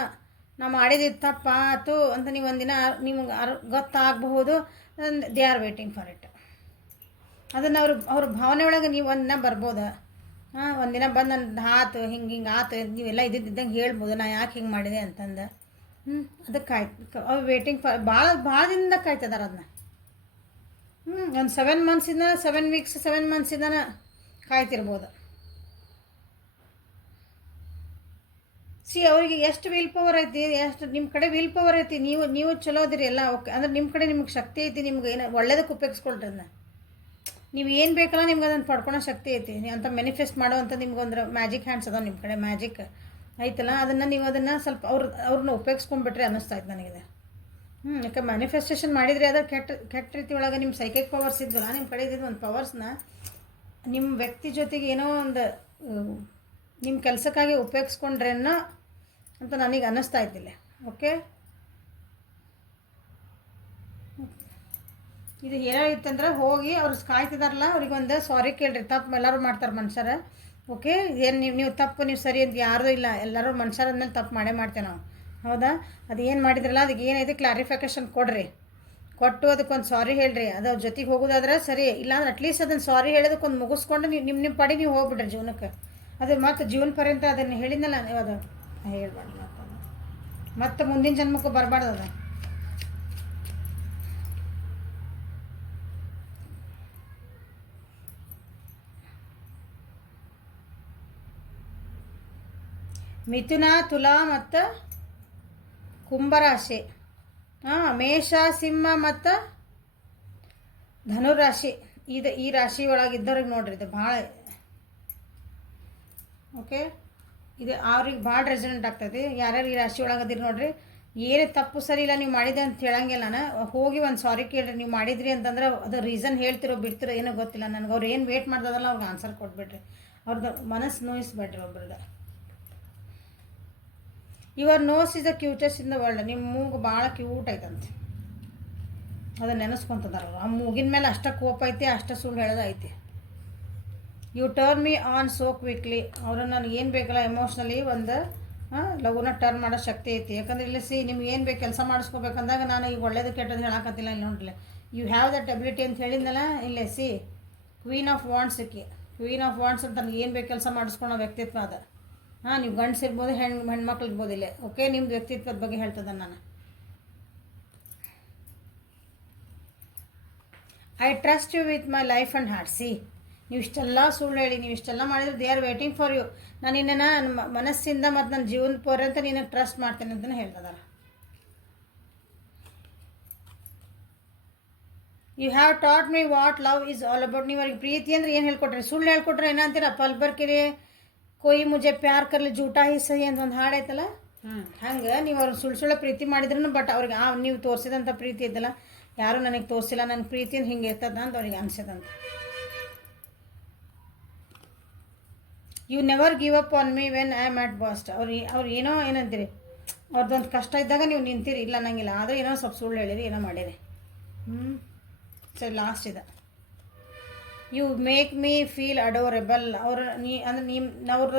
ನಾವು ಮಾಡಿದ್ದು ತಪ್ಪಾತು ಅಂತ ನೀವು ಒಂದಿನ ನಿಮ್ಗೆ ಗೊತ್ತಾಗಬಹುದು. They are waiting for it. ಅದನ್ನು ಅವ್ರ ಭಾವನೆ ಒಳಗೆ ನೀವು ಒಂದಿನ ಬರ್ಬೋದು. ಒಂದಿನ ಬಂದು ನನ್ನ ಆತು ಹಿಂಗೆ ಆತು, ನೀವೆಲ್ಲ ಇದ್ದಂಗೆ ಹೇಳ್ಬೋದು ನಾ ಯಾಕೆ ಹಿಂಗೆ ಮಾಡಿದೆ ಅಂತಂದು. ಅದಕ್ಕೆ ಅವ್ರು ವೇಟಿಂಗ್ ಫಾರ್ ಭಾಳ ದಿನದಿಂದ ಕಾಯ್ತಿದಾರೆ ಅದನ್ನ. ಒಂದು 7 ಮಂತ್ಸಿಂದ 7 ವೀಕ್ಸ್ 7 ಮಂತ್ಸಿಂದನ ಕಾಯ್ತಿರ್ಬೋದು. ಅವರಿಗೆ ಎಷ್ಟು ವಿಲ್ ಪವರ್ ಐತಿ, ಎಷ್ಟು ನಿಮ್ಮ ಕಡೆ ವಿಲ್ ಪವರ್ ಐತಿ. ನೀವು ಚಲೋ ಅದಿರಿ ಎಲ್ಲ ಓಕೆ ಅಂದ್ರೆ ನಿಮ್ಮ ಕಡೆ ನಿಮ್ಗೆ ಶಕ್ತಿ ಐತಿ. ನಿಮ್ಗೆ ಏನು ಒಳ್ಳೇದಕ್ಕೆ ಉಪಯೋಗಿಸ್ಕೊಳ್ರಿ ಅದನ್ನ. ನೀವು ಏನು ಬೇಕಲ್ಲ ನಿಮ್ಗೆ ಅದನ್ನು ಪಡ್ಕೊಳೋ ಶಕ್ತಿ ಐತಿ. ನೀವು ಅಂತ ಮ್ಯಾನಿಫೆಸ್ಟ್ ಮಾಡೋವಂಥ ನಿಮ್ಗೆ ಒಂದು ಮ್ಯಾಜಿಕ್ ಹ್ಯಾಂಡ್ಸ್ ಅದಾವೆ ನಿಮ್ಮ ಕಡೆ, ಮ್ಯಾಜಿಕ್ ಐತಲ್ಲ. ಅದನ್ನು ನೀವು ಅದನ್ನು ಸ್ವಲ್ಪ ಅವ್ರನ್ನ ಉಪಯೋಗಿಸ್ಕೊಂಡ್ಬಿಟ್ರೆ ಅನ್ನಿಸ್ತಾಯ್ತು ನನಗಿದೆ. ಯಾಕೆ ಮ್ಯಾನಿಫೆಸ್ಟೇಷನ್ ಮಾಡಿದರೆ ಅದ್ರ ಕೆಟ್ಟ ರೀತಿ ಒಳಗೆ ನಿಮ್ಮ ಸೈಕಿಕ್ ಪವರ್ಸ್ ಇದ್ವಲ್ಲ, ನಿಮ್ಮ ಕಡೆ ಇದ್ದಿದ್ದು ಒಂದು ಪವರ್ಸ್ನ ನಿಮ್ಮ ವ್ಯಕ್ತಿ ಜೊತೆಗೆ ಏನೋ ಒಂದು ನಿಮ್ಮ ಕೆಲಸಕ್ಕಾಗಿ ಉಪಯೋಗಿಸ್ಕೊಂಡ್ರೇನೋ ಅಂತ ನನಗೆ ಅನ್ನಿಸ್ತಾ ಇದ್ದಿಲ್ಲ. ಓಕೆ, ಇದು ಏನಾಗಿತ್ತಂದ್ರೆ ಹೋಗಿ ಅವ್ರು ಕಾಯ್ತಿದಾರಲ್ಲ ಅವ್ರಿಗೊಂದು ಸಾರಿ ಕೇಳ್ರಿ. ತಪ್ಪು ಎಲ್ಲರೂ ಮಾಡ್ತಾರೆ ಮನುಷ್ಯರ. ಓಕೆ, ಏನು ನೀವು ತಪ್ಪು ನೀವು ಸರಿ ಅಂತ ಯಾರೂ ಇಲ್ಲ, ಎಲ್ಲರೂ ಮನುಷ್ಯರ ಅಂದಮೇಲೆ ತಪ್ಪು ಮಾಡೇ ಮಾಡ್ತೇವೆ ನಾವು. ಹೌದಾ, ಅದು ಏನು ಮಾಡಿದ್ರಲ್ಲ ಅದಕ್ಕೆ ಏನೈತೆ ಕ್ಲಾರಿಫಿಕೇಷನ್ ಕೊಡ್ರಿ. ಕೊಟ್ಟು ಅದಕ್ಕೊಂದು ಸಾರಿ ಹೇಳ್ರಿ. ಅದು ಅವ್ರ ಜೊತೆಗೆ ಹೋಗೋದಾದ್ರೆ ಸರಿ, ಇಲ್ಲಾಂದ್ರೆ ಅಟ್ಲೀಸ್ಟ್ ಅದನ್ನು ಸಾರಿ ಹೇಳೋದಕ್ಕೊಂದು ಮುಗಿಸ್ಕೊಂಡು ನಿಮ್ಮ ಪಡಿ ನೀವು ಹೋಗ್ಬಿಡ್ರಿ ಜೀವನಕ್ಕೆ. ಅದು ಮತ್ತು ಜೀವನ ಪರ್ಯಂತ ಅದನ್ನು ಹೇಳಿದ್ನಲ್ಲ ನೀವು, ಅದು ಹೇಳ್ಬಾರ್ದು ಮತ್ತು ಮುಂದಿನ ಜನ್ಮಕ್ಕೂ ಬರಬಾರ್ದು ಅದು. ಮಿಥುನ, ತುಲಾ ಮತ್ತು ಕುಂಭರಾಶಿ, ಮೇಷ, ಸಿಂಹ ಮತ್ತು ಧನುರಾಶಿ. ಈ ರಾಶಿ ಒಳಗಿದ್ದವ್ರಿಗೆ ನೋಡ್ರಿ ಇದು ಭಾಳ ಓಕೆ, ಇದು ಅವ್ರಿಗೆ ಭಾಳ ರೆಸನೆಂಟ್ ಆಗ್ತೈತಿ. ಯಾರ್ಯಾರು ಈ ರಾಶಿ ಒಳಗದಿರಿ ನೋಡ್ರಿ, ಏನೇ ತಪ್ಪು ಸರಿ ಇಲ್ಲ ನೀವು ಮಾಡಿದೆ ಅಂತ ಹೇಳಂಗಿಲ್ಲ. ನಾನು ಹೋಗಿ ಒಂದು ಸಾರಿ ಕೇಳ್ರಿ. ನೀವು ಮಾಡಿದ್ರಿ ಅಂತಂದ್ರೆ ಅದು ರೀಸನ್ ಹೇಳ್ತಿರೋ ಬಿಡ್ತಿರೋ ಏನೋ ಗೊತ್ತಿಲ್ಲ ನನಗೆ. ಅವ್ರು ಏನು ವೇಟ್ ಮಾಡ್ದದಲ್ಲ ಅವ್ರಿಗೆ ಆನ್ಸರ್ ಕೊಟ್ಬಿಡ್ರಿ. ಅವ್ರದ್ದು ಮನಸ್ಸು ನೋಯಿಸ್ಬೇಡ್ರಿ ಒಬ್ರದ್ದು. Your nose is the cutest in the world. ನಿಮ್ಮ ಮೂಗು ಭಾಳ ಕ್ಯೂಟ್ ಐತಂತೆ, ಅದನ್ನು ನೆನೆಸ್ಕೊತದಾರ ಅವ್ರು. ಆ ಮೂಗಿನ ಮೇಲೆ ಅಷ್ಟ ಕೋಪ ಐತಿ, ಅಷ್ಟ ಸುಳ್ಳು ಹೇಳೋದು ಐತಿ. You turn me on so quickly. ಅವರು ನನಗೆ ಏನು ಬೇಕಲ್ಲ ಎಮೋಷ್ನಲಿ ಒಂದು ಲಘುನ ಟರ್ನ್ ಮಾಡೋ ಶಕ್ತಿ ಐತಿ. ಯಾಕಂದ್ರೆ ಇಲ್ಲಿ ನಿಮ್ಗೆ ಏನು ಬೇಕು ಕೆಲಸ ಮಾಡಿಸ್ಕೋಬೇಕಂದಾಗ ನಾನು ಈಗ ಒಳ್ಳೇದು ಕೆಟ್ಟದ್ದು ಹೇಳಕತ್ತಿಲ್ಲ. ಇಲ್ಲಿ ನೋಡ್ರಿ, ಯು ಹ್ಯಾವ್ ದಟ್ ಎಬಿಲಿಟಿ ಅಂತ ಹೇಳಿದ್ನಲ್ಲ ಇಲ್ಲೇ. Queen of wands queen of wands ಅಂತ ನನಗೆ ಏನು ಬೇಕು ಕೆಲಸ ಮಾಡಿಸ್ಕೊಳೋ ವ್ಯಕ್ತಿತ್ವ ಅದು. ನೀವು ಗಂಡಸು ಇರ್ಬೋದು, ಹೆಣ್ಮಕ್ಳು ಇರ್ಬೋದು ಇಲ್ಲೇ. ಓಕೆ, ನಿಮ್ಮದು ವ್ಯಕ್ತಿತ್ವದ ಬಗ್ಗೆ ಹೇಳ್ತದೆ ನಾನು. I trust you with my life and heart. ನೀವು ಇಷ್ಟೆಲ್ಲ ಸುಳ್ಳು ಹೇಳಿ, ನೀವು ಇಷ್ಟೆಲ್ಲ ಮಾಡಿದ್ರೆ they are waiting for you. ನಾನು ನಿನ್ನನ್ನು ನನ್ನ ಮನಸ್ಸಿಂದ ಮತ್ತು ನನ್ನ ಜೀವನ ಪರ್ಯಂತ ನಿನಗೆ ಟ್ರಸ್ಟ್ ಮಾಡ್ತೇನೆ ಅಂತಲೇ ಹೇಳ್ತಿದ್ದಾರೆ. You have taught me what love is all about. ನೀವು ಅವ್ರಿಗೆ ಪ್ರೀತಿ ಅಂದ್ರೆ ಏನು ಹೇಳ್ಕೊಟ್ರಿ? ಸುಳ್ಳು ಹೇಳ್ಕೊಟ್ರೆ ಏನಂತೀರ? ಪಲ್ ಬರ್ಕಿರಿ ಕೊಯ್ ಮುಜೆ ಪ್ಯಾರ್ ಕರ್ಲಿ ಜೂಟಾ ಹಿ ಸಹಿ ಅಂತ ಒಂದು ಹಾಡು ಐತಲ್ಲ, ಹಂಗೆ ನೀವು ಅವ್ರಿಗೆ ಸುಳ್ಳು ಪ್ರೀತಿ ಮಾಡಿದ್ರು ಬಟ್ ಅವ್ರಿಗೆ ನೀವು ತೋರಿಸಿದಂಥ ಪ್ರೀತಿ ಇದ್ದಲ್ಲ, ಯಾರೂ ನನಗೆ ತೋರಿಸಿಲ್ಲ, ನನ್ನ ಪ್ರೀತಿಯಿಂದ ಹಿಂಗೆ ಇರ್ತದ ಅಂತ ಅವ್ರಿಗೆ ಅನ್ಸದಂತ. You never give up on me when I am at best. ಅವ್ರು ಏನೋ ಏನಂತೀರಿ, ಅವ್ರದ್ದೊಂದು ಕಷ್ಟ ಇದ್ದಾಗ ನೀವು ನಿಂತೀರಿ, ಇಲ್ಲ ಅನ್ನಂಗಿಲ್ಲ. ಆದರೆ ಏನೋ ಸ್ವಲ್ಪ ಸುಳ್ಳು ಹೇಳಿರಿ, ಏನೋ ಮಾಡಿರಿ. ಸರಿ, ಲಾಸ್ಟ್ ಇದೆ. You make me feel adorable. ಅವ್ರು ಅವ್ರ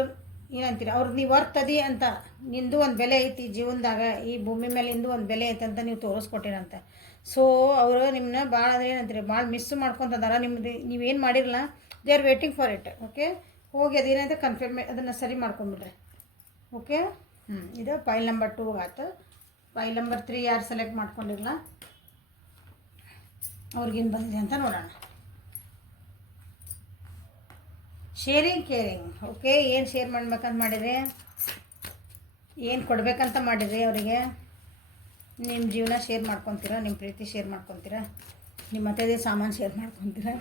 ಏನಂತೀರಿ, ಅವ್ರದ್ದು ನೀವು ವರ್ತದಿ ಅಂತ, ನಿಂದು ಒಂದು ಬೆಲೆ ಐತಿ ಜೀವನದಾಗ, ಈ ಭೂಮಿ ಮೇಲೆ ಇಂದು ಒಂದು ಬೆಲೆ ಐತೆ ಅಂತ ನೀವು ತೋರಿಸ್ಕೊಟ್ಟಿರಂತೆ. ಸೊ ಅವರು ನಿಮ್ಮನ್ನ ಭಾಳ ಅಂದರೆ ಏನಂತೀರಿ, ಭಾಳ ಮಿಸ್ ಮಾಡ್ಕೊತದಾರ. ನಿಮ್ಮದು ನೀವೇನು ಮಾಡಿರಲ್ಲ, they are waiting for it. Okay, ಹೋಗಿ ಅದೇನೈತೆ ಅದನ್ನು ಸರಿ ಮಾಡ್ಕೊಂಬಿಡ್ರಿ. ಓಕೆ, ಇದು ಫೈಲ್ ನಂಬರ್ 2 ಆಯ್ತು. ಫೈಲ್ ನಂಬರ್ 3 ಯಾರು ಸೆಲೆಕ್ಟ್ ಮಾಡ್ಕೊಂಡಿರಲ್ಲ ಅವ್ರಿಗೇನು ಬಂದಿದೆ ಅಂತ ನೋಡೋಣ. Sharing caring. ಓಕೆ, ಏನು ಶೇರ್ ಮಾಡ್ಬೇಕಂತ ಮಾಡಿರಿ, ಏನು ಕೊಡಬೇಕಂತ ಮಾಡಿರಿ ಅವರಿಗೆ. ನಿಮ್ಮ ಜೀವನ ಶೇರ್ ಮಾಡ್ಕೊತೀರಾ, ನಿಮ್ಮ ಪ್ರೀತಿ ಶೇರ್ ಮಾಡ್ಕೊತೀರಾ, ನಿಮ್ಮ ಮತ್ತದೇ ಸಾಮಾನು ಶೇರ್ ಮಾಡ್ಕೊತೀರಾ,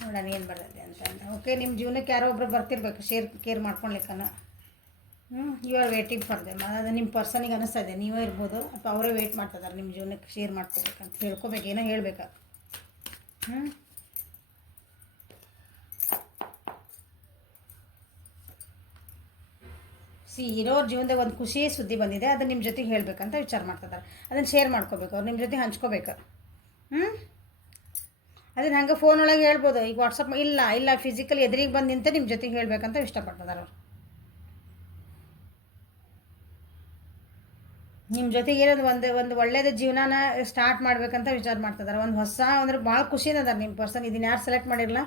ನೋಡೋಣ ಏನು ಬರ್ತದೆ ಅಂತ. ಓಕೆ, ನಿಮ್ಮ ಜೀವನಕ್ಕೆ ಯಾರೋ ಒಬ್ಬರು ಬರ್ತಿರ್ಬೇಕು ಕೇರ್ ಮಾಡ್ಕೊಳ್ಲಿಕ್ಕನ. You are waiting for them. ಅದು ನಿಮ್ಮ ಪರ್ಸನಿಗೆ ಅನ್ನಿಸ್ತಾ ಇದೆ, ನೀವೇ ಇರ್ಬೋದು ಅಥವಾ ಅವರೇ ವೇಟ್ ಮಾಡ್ತಿದ್ದಾರೆ ನಿಮ್ಮ ಜೀವನಕ್ಕೆ ಶೇರ್ ಮಾಡ್ಕೋಬೇಕಂತ. ಹೇಳ್ಕೊಬೇಕು, ಏನೋ ಹೇಳ್ಬೇಕು. ಇರೋರ ಜೀವನದಾಗ ಒಂದು ಖುಷಿ ಸುದ್ದಿ ಬಂದಿದೆ, ಅದನ್ನು ನಿಮ್ಮ ಜೊತೆಗೆ ಹೇಳಬೇಕಂತ ವಿಚಾರ ಮಾಡ್ತಿದ್ದಾರೆ. ಅದನ್ನು ಶೇರ್ ಮಾಡ್ಕೋಬೇಕು, ಅವ್ರು ನಿಮ್ಮ ಜೊತೆ ಹಂಚ್ಕೋಬೇಕು. ಅದನ್ನು ಹಂಗೆ ಫೋನ್ ಒಳಗೆ ಹೇಳ್ಬೋದು. ಈಗ ವಾಟ್ಸಪ್ ಇಲ್ಲ ಫಿಸಿಕಲ್ ಎದುರಿಗೆ ಬಂದು ನಿಂತೆ ನಿಮ್ಮ ಜೊತೆಗೆ ಹೇಳ್ಬೇಕಂತ ಇಷ್ಟಪಡ್ತಿದ್ದಾರೆ ಅವ್ರು. ನಿಮ್ಮ ಜೊತೆಗೆ ಏನದು ಒಂದು ಒಳ್ಳೇದು ಜೀವನನ ಸ್ಟಾರ್ಟ್ ಮಾಡ್ಬೇಕಂತ ವಿಚಾರ ಮಾಡ್ತಿದ್ದಾರೆ. ಒಂದು ಹೊಸ ಅಂದ್ರೆ ಭಾಳ ಖುಷಿನ ಅದಾರೆ ನಿಮ್ಮ ಪರ್ಸನ್. ಇದನ್ನು ಯಾರು ಸೆಲೆಕ್ಟ್ ಮಾಡಿರಲ್ಲ,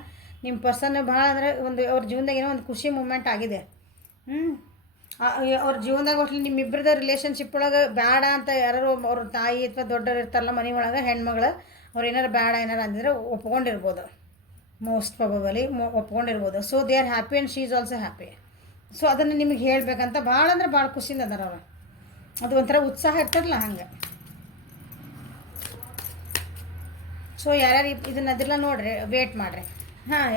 ನಿಮ್ಮ ಪರ್ಸನ್ ಭಾಳ ಅಂದರೆ ಅವ್ರ ಜೀವನದಾಗ ಏನೋ ಒಂದು ಖುಷಿ ಮೂಮೆಂಟ್ ಆಗಿದೆ. ಅವ್ರ ಜೀವನದಾಗ ಒಟ್ಟು ನಿಮ್ಮಿಬ್ಬರದ ರಿಲೇಷನ್ಶಿಪ್ ಒಳಗೆ ಬೇಡ ಅಂತ ಯಾರು ಅವ್ರ ತಾಯಿ ಅಥವಾ ದೊಡ್ಡವ್ರು ಇರ್ತಾರಲ್ಲ ಮನೆ ಒಳಗೆ ಹೆಣ್ಮಗಳು, ಅವ್ರು ಏನಾರು ಬೇಡ ಏನಾರು ಅಂದಿದ್ರೆ ಒಪ್ಕೊಂಡಿರ್ಬೋದು. ಮೋಸ್ಟ್ ಪ್ರಾಬಬಲಿ ಒಪ್ಕೊಂಡಿರ್ಬೋದು. So they are happy and she is also happy. So ಅದನ್ನು ನಿಮಗೆ ಹೇಳಬೇಕಂತ ಭಾಳ ಅಂದ್ರೆ ಭಾಳ ಖುಷಿಯಿಂದ ಅದಾರ ಅವರು. ಅದು ಒಂಥರ ಉತ್ಸಾಹ ಇರ್ತದಲ್ಲ ಹಂಗೆ. ಸೊ ಯಾರ್ಯಾರು ಇದನ್ನದಿಲ್ಲ ನೋಡ್ರಿ, ವೇಟ್ ಮಾಡಿರಿ.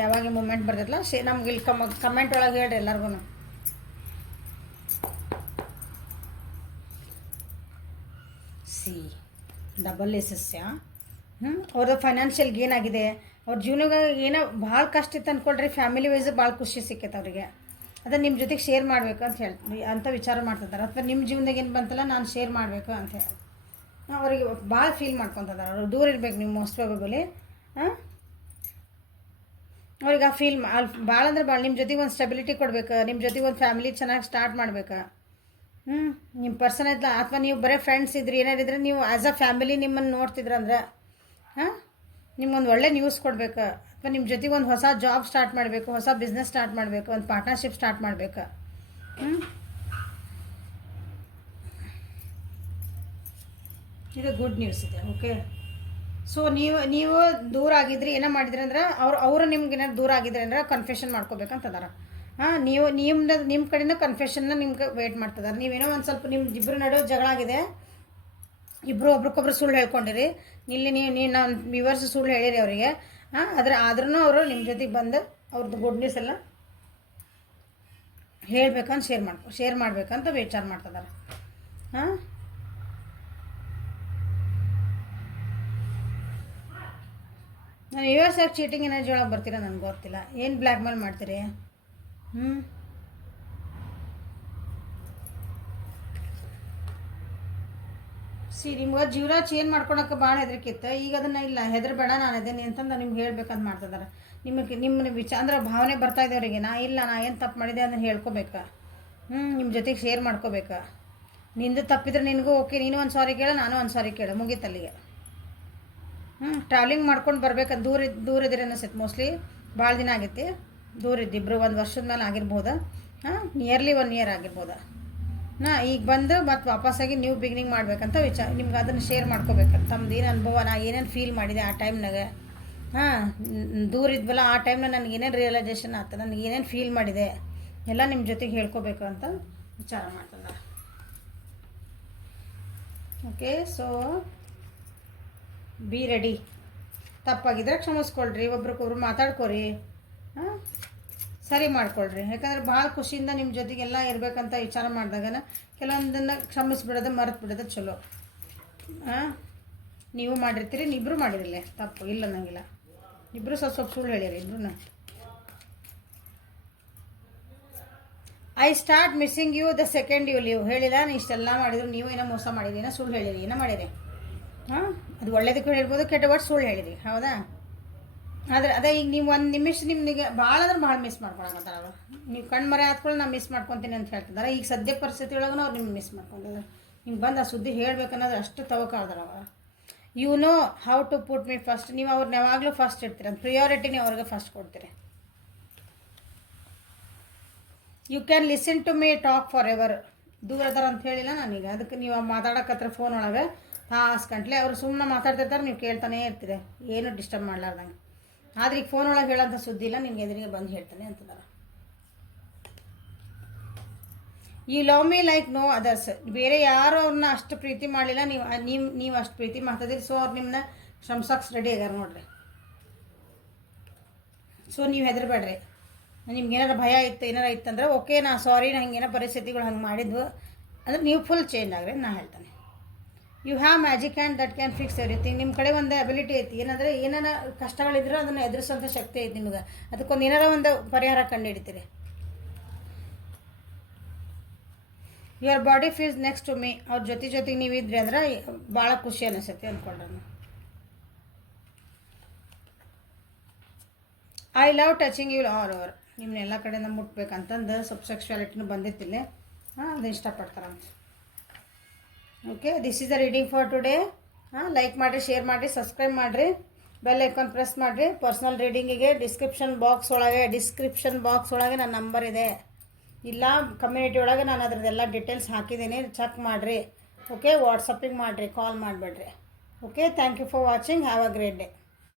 ಯಾವಾಗ ಮೂಮೆಂಟ್ ಬರ್ತೈತಲ್ಲ ನಮ್ಗೆ ಇಲ್ಲಿ ಕಮೆಂಟ್ ಒಳಗೆ ಹೇಳ್ರಿ ಎಲ್ಲರಿಗೂ. ಸಿ ಡಬಲ್ ಎಸಸ್ಯ ಅವ್ರದ್ದು ಫೈನಾನ್ಷಿಯಲ್ ಗೇನ್ ಆಗಿದೆ. ಅವ್ರ ಜೀವನದಾಗ ಏನೋ ಭಾಳ ಕಷ್ಟ ಇತ್ತು ಅಂದ್ಕೊಳ್ರಿ, ಫ್ಯಾಮಿಲಿ ವೈಸ್ ಭಾಳ ಖುಷಿ ಸಿಕ್ಕೈತೆ ಅವರಿಗೆ. ಅದನ್ನು ನಿಮ್ಮ ಜೊತೆಗೆ ಶೇರ್ ಮಾಡಬೇಕು ಅಂತ ವಿಚಾರ ಮಾಡ್ತಿದ್ದಾರೆ. ಅಥವಾ ನಿಮ್ಮ ಜೀವನದಾಗ ಏನು ಬಂತಲ್ಲ ನಾನು ಶೇರ್ ಮಾಡಬೇಕು ಅಂತ ಹೇಳಿ ಅವರಿಗೆ ಭಾಳ ಫೀಲ್ ಮಾಡ್ಕೊತಿದ್ದಾರೆ. ಅವರು ದೂರ ಇರ್ಬೇಕು ನೀವು ಮೋಸ್ಟ್ ಪ್ರಾಬಬಲಿ. ಅವ್ರಿಗೆ ಆ ಫೀಲ್ ಭಾಳ ಅಂದ್ರೆ ಭಾಳ ನಿಮ್ಮ ಜೊತೆಗೆ ಒಂದು ಸ್ಟೆಬಿಲಿಟಿ ಕೊಡ್ಬೇಕು, ನಿಮ್ಮ ಜೊತೆಗೆ ಒಂದು ಫ್ಯಾಮಿಲಿ ಚೆನ್ನಾಗಿ ಸ್ಟಾರ್ಟ್ ಮಾಡ್ಬೇಕು. ನಿಮ್ಮ ಪರ್ಸನ್ ಐತಲ್ಲ, ಅಥವಾ ನೀವು ಬರೀ ಫ್ರೆಂಡ್ಸ್ ಇದ್ರಿ ಏನಾರಿದ್ರೆ ನೀವು ಆ್ಯಸ್ ಅ ಫ್ಯಾಮಿಲಿ ನಿಮ್ಮನ್ನು ನೋಡ್ತಿದ್ರಂದ್ರೆ ನಿಮ್ಗೊಂದು ಒಳ್ಳೆ ನ್ಯೂಸ್ ಕೊಡ್ಬೇಕು. ಅಥವಾ ನಿಮ್ಮ ಜೊತೆಗೆ ಒಂದು ಹೊಸ ಜಾಬ್ ಸ್ಟಾರ್ಟ್ ಮಾಡಬೇಕು, ಹೊಸ ಬಿಸ್ನೆಸ್ ಸ್ಟಾರ್ಟ್ ಮಾಡಬೇಕು, ಒಂದು ಪಾರ್ಟ್ನರ್ಶಿಪ್ ಸ್ಟಾರ್ಟ್ ಮಾಡಬೇಕು. ಇದು ಗುಡ್ ನ್ಯೂಸ್ ಇದೆ. ಓಕೆ, ಸೊ ನೀವು ದೂರ ಆಗಿದ್ರಿ ಏನೋ ಮಾಡಿದ್ರಿ ಅಂದ್ರೆ ಅವರು ನಿಮ್ಗೆ ಏನಾದ್ರು ದೂರ ಆಗಿದ್ರಿ ಅಂದ್ರೆ ಕನ್ಫೆಷನ್ ಮಾಡ್ಕೋಬೇಕಂತದಾರ. ನಿಮ್ಮ ಕಡೆಯಿಂದ ಕನ್ಫೆಷನ್ನ ನಿಮ್ಗೆ ವೇಟ್ ಮಾಡ್ತಿದ್ದಾರೆ. ನೀವೇನೋ ಒಂದು ಸ್ವಲ್ಪ ನಿಮ್ಮ ಇಬ್ಬರು ನಡುವೆ ಜಗಳ ಆಗಿದೆ, ಇಬ್ಬರು ಒಬ್ರಿಗೊಬ್ರು ಸುಳ್ಳು ಹೇಳ್ಕೊಂಡಿರಿ. ಇಲ್ಲಿ ನೀವು ನಾನು ವ್ಯೂವರ್ಸ್ ಸುಳ್ಳು ಹೇಳಿರಿ ಅವರಿಗೆ. ಆದ್ರೂ ಅವರು ನಿಮ್ಮ ಜೊತೆಗೆ ಬಂದು ಅವ್ರದ್ದು ಗುಡ್ ನ್ಯೂಸ್ ಎಲ್ಲ ಹೇಳ್ಬೇಕಂತ ಶೇರ್ ಮಾಡ್ಬೇಕಂತ ವಿಚಾರ ಮಾಡ್ತಿದ್ದಾರೆ. ನಾನು US ಆಗಿ ಚೀಟಿಂಗ್ ಎನರ್ಜಿ ಒಳಗೆ ಬರ್ತೀರಾ ನನಗೆ ಗೊತ್ತಿಲ್ಲ. ಏನು ಬ್ಲ್ಯಾಕ್ ಮೇಲ್ ಮಾಡ್ತೀರಿ? ನಿಮ್ಗೆ ಜೀವನ ಚೇಂಜ್ ಮಾಡ್ಕೊಳಕ್ಕೆ ಭಾಳ ಹೆದರಿಕಿತ್ತು. ಈಗ ಅದನ್ನು ಇಲ್ಲ, ಹೆದರಬೇಡ ನಾನು ಅದೇನೆ ಅಂತಂದು ನಿಮ್ಗೆ ಹೇಳ್ಬೇಕಂತ ಮಾಡ್ತಿದ್ದಾರೆ. ನಿಮ್ಮ ವಿಚಾರ ಅಂದ್ರೆ ಭಾವನೆ ಬರ್ತಾ ಇದೆ ಅವರಿಗೆ. ನಾ ಏನು ತಪ್ಪು ಮಾಡಿದೆ ಅದನ್ನು ಹೇಳ್ಕೊಬೇಕು. ನಿಮ್ಮ ಜೊತೆಗೆ ಶೇರ್ ಮಾಡ್ಕೋಬೇಕು. ನಿಂದು ತಪ್ಪಿದ್ರೆ ನಿನಗೂ ಓಕೆ, ನೀನು ಒಂದು ಸಾರಿ ಕೇಳು, ನಾನು ಒಂದು ಸಾರಿ ಕೇಳು, ಮುಗೀತಲ್ಲಿಗೆ. ಟ್ರಾವೆಲಿಂಗ್ ಮಾಡ್ಕೊಂಡು ಬರ್ಬೇಕಂತ ದೂರ ಇದ್ದೀರಿ ಅನಿಸುತ್ತೆ. ಮೋಸ್ಟ್ಲಿ ಭಾಳ ದಿನ ಆಗೈತಿ ದೂರ ಇದ್ದಿಬ್ರು, 1 ವರ್ಷದ ಮೇಲೆ ಆಗಿರ್ಬೋದು. ನಿಯರ್ಲಿ 1 ಇಯರ್ ಆಗಿರ್ಬೋದು. ಈಗ ಬಂದು ಮತ್ತು ವಾಪಸ್ಸಾಗಿ ನ್ಯೂ ಬಿಗಿನಿಂಗ್ ಮಾಡ್ಬೇಕಂತ ನಿಮ್ಗೆ ಅದನ್ನು ಶೇರ್ ಮಾಡ್ಕೋಬೇಕಂತ. ತಮ್ಮದು ಏನು ಅನುಭವ, ನಾ ಏನೇನು ಫೀಲ್ ಮಾಡಿದೆ ಆ ಟೈಮ್ನಾಗ, ದೂರ ಇದ್ವಲ್ಲ ಆ ಟೈಮ್ನಾಗ ನನಗೆ ಏನೇನು ರಿಯಲೈಸೇಷನ್ ಆಯ್ತು, ನನಗೆ ಏನೇನು ಫೀಲ್ ಮಾಡಿದೆ ಎಲ್ಲ ನಿಮ್ಮ ಜೊತೆಗೆ ಹೇಳ್ಕೋಬೇಕು ಅಂತ ವಿಚಾರ ಮಾಡ್ತಾರೆ. Okay, so be ready. ತಪ್ಪಾಗಿದ್ರೆ ಕ್ಷಮಿಸ್ಕೊಳ್ರಿ, ಒಬ್ರಿಗೊಬ್ರು ಮಾತಾಡ್ಕೊರಿ, ಸರಿ ಮಾಡ್ಕೊಳ್ರಿ. ಯಾಕಂದ್ರೆ ಭಾಳ ಖುಷಿಯಿಂದ ನಿಮ್ಮ ಜೊತೆಗೆಲ್ಲ ಇರಬೇಕಂತ ವಿಚಾರ ಮಾಡಿದಾಗನ ಕೆಲವೊಂದನ್ನು ಕ್ಷಮಿಸ್ಬಿಡೋದು, ಮರೆತು ಬಿಡೋದು ಚಲೋ. ನೀವು ಮಾಡಿರ್ತೀರಿ, ಇಬ್ಬರು ಮಾಡಿರಲಿಲ್ಲ, ತಪ್ಪು ಇಲ್ಲ ಅನ್ನಂಗಿಲ್ಲ. ಇಬ್ಬರು ಸ್ವಲ್ಪ ಸುಳ್ಳು ಹೇಳಿರಿ ಇಬ್ಬರು. I start missing you the second you leave. ಹೇಳಿಲ್ಲ, ನೀ ಇಷ್ಟೆಲ್ಲ ಮಾಡಿದ್ರು ನೀವು ಏನೋ ಮೋಸ ಮಾಡಿರಿ, ಏನೋ ಸುಳ್ಳು ಹೇಳಿರಿ, ಏನೋ ಮಾಡಿರಿ. ಅದು ಒಳ್ಳೇದಕ್ಕೂ ಹೇಳ್ಬೋದು, ಕೆಟ್ಟ ಒಟ್ಟು ಸುಳ್ಳು ಹೇಳಿರಿ, ಹೌದಾ? ಆದರೆ ಅದೇ ಈಗ ನೀವು ಒಂದು ನಿಮಿಷ ನಿಮಗೆ ಭಾಳ ಅಂದ್ರೆ ಭಾಳ ಮಿಸ್ ಮಾಡ್ಕೊಳಕತ್ತಾರ ಅವರು. ನೀವು ಕಣ್ಣು ಮರೆ ಹಾತ್ಕೊಳ್ಳಿ ನಾನು ಮಿಸ್ ಮಾಡ್ಕೊತೀನಿ ಅಂತ ಹೇಳ್ತಿದ್ದಾರೆ. ಈಗ ಸದ್ಯ ಪರಿಸ್ಥಿತಿ ಒಳಗೂ ಅವ್ರು ನಿಮ್ಗೆ ಮಿಸ್ ಮಾಡ್ಕೊಂಡಿದ್ದಾರೆ. ನಿಮ್ಗೆ ಬಂದು ಆ ಸುದ್ದಿ ಹೇಳ್ಬೇಕನ್ನೋದು ಅಷ್ಟು ತವಕಾಳ್ದಾರ ಅವಾಗ. You know how to put me first. ನೀವು ಅವ್ರನ್ನ ಯಾವಾಗಲೂ ಫಸ್ಟ್ ಇರ್ತೀರ, ಅಂತ ಪ್ರಿಯಾರಿಟಿ ನೀವು ಅವ್ರಿಗೆ ಫಸ್ಟ್ ಕೊಡ್ತೀರಿ. You can listen to me talk forever. ದೂರ ಅದಾರ ಅಂತ ಹೇಳಿಲ್ಲ ನಾನೀಗ. ಅದಕ್ಕೆ ನೀವು ಮಾತಾಡಕತ್ರ ಫೋನ್ ಒಳಗೆ ತಾಸು ಗಂಟ್ಲೆ ಅವ್ರು ಸುಮ್ಮನೆ ಮಾತಾಡ್ತಿರ್ತಾರೆ, ನೀವು ಕೇಳ್ತಾನೆ ಇರ್ತೀರಿ, ಏನು ಡಿಸ್ಟರ್ಬ್ ಮಾಡ್ಲಾರ್ದಂಗೆ. ಆದರೆ ಈಗ ಫೋನ್ ಒಳಗೆ ಹೇಳೋಂಥ ಸುದ್ದಿ ಇಲ್ಲ, ನಿಮ್ಗೆ ಎದುರಿಗೆ ಬಂದು ಹೇಳ್ತಾನೆ ಅಂತದಾರ. You love me like no others. ಬೇರೆ ಯಾರು ಅವ್ರನ್ನ ಅಷ್ಟು ಪ್ರೀತಿ ಮಾಡಲಿಲ್ಲ, ನೀವು ಅಷ್ಟು ಪ್ರೀತಿ ಮಾಡ್ತಿದ್ದೀರಿ. ಸೊ ಅವ್ರು ನಿಮ್ಮನ್ನ ಶ್ರಮಿಸೋಕೆ ರೆಡಿ ಆಗ್ಯಾರ ನೋಡ್ರಿ. ಸೊ ನೀವು ಹೆದರ್ಬೇಡ್ರಿ. ನಿಮ್ಗೆ ಏನಾರು ಭಯ ಇತ್ತು ಏನಾರು ಇತ್ತಂದ್ರೆ ಓಕೆ, ನಾ ಸಾರಿ, ನಾ ಹಿಂಗೇನೋ ಪರಿಸ್ಥಿತಿಗಳು ಹಂಗೆ ಮಾಡಿದ್ವು ಅಂದರೆ ನೀವು ಫುಲ್ ಚೇಂಜ್ ಆಗ್ರಿ, ನಾ ಹೇಳ್ತಾನೆ. You have magic and that can fix everything. ನಿಮ್ಮ ಕಡೆ ಒಂದು ಅಬಿಲಿಟಿ ಐತಿ, ಏನಂದರೆ ಏನಾರ ಕಷ್ಟಗಳಿದ್ರೆ ಅದನ್ನು ಎದುರಿಸೋಂಥ ಶಕ್ತಿ ಐತಿ ನಿಮಗೆ. ಅದಕ್ಕೊಂದು ಏನಾರ ಒಂದು ಪರಿಹಾರ ಕಂಡುಹಿಡಿತೀರಿ. Your body feels next to me. ಅವ್ರ ಜೊತೆಗೆ ನೀವಿದ್ರಿ ಅಂದ್ರೆ ಭಾಳ ಖುಷಿ ಅನಿಸುತ್ತೆ ಅಂದ್ಕೊಂಡ್ರೆ. I love touching you all over. ನಿಮ್ಮನ್ನ ಎಲ್ಲ ಕಡೆಯಿಂದ ಮುಟ್ಬೇಕಂತಂದು ಸ್ವಲ್ಪ ಸೆಕ್ಸುವಾಲಿಟಿನೂ ಬಂದಿತ್ತಿಲ್ಲ. ಅದು ಇಷ್ಟಪಡ್ತಾರಂತ. Okay, this is the reading for today. Like ಮಾಡಿರಿ, ಶೇರ್ ಮಾಡಿರಿ, ಸಬ್ಸ್ಕ್ರೈಬ್ ಮಾಡಿರಿ, ಬೆಲ್ ಐಕಾನ್ ಪ್ರೆಸ್ ಮಾಡಿರಿ. ಪರ್ಸ್ನಲ್ ರೀಡಿಂಗಿಗೆ ಡಿಸ್ಕ್ರಿಪ್ಷನ್ ಬಾಕ್ಸ್ ಒಳಗೆ ನನ್ನ ನಂಬರ್ ಇದೆ, ಇಲ್ಲ ಕಮ್ಯುನಿಟಿ ಒಳಗೆ ನಾನು ಅದ್ರದ್ದೆಲ್ಲ ಡೀಟೇಲ್ಸ್ ಹಾಕಿದ್ದೀನಿ, ಚೆಕ್ ಮಾಡಿರಿ. ಓಕೆ, ವಾಟ್ಸಪ್ಪಿಗೆ ಮಾಡಿರಿ, ಕಾಲ್ ಮಾಡಿಬಿಡ್ರಿ. Okay, thank you for watching. Have a great day.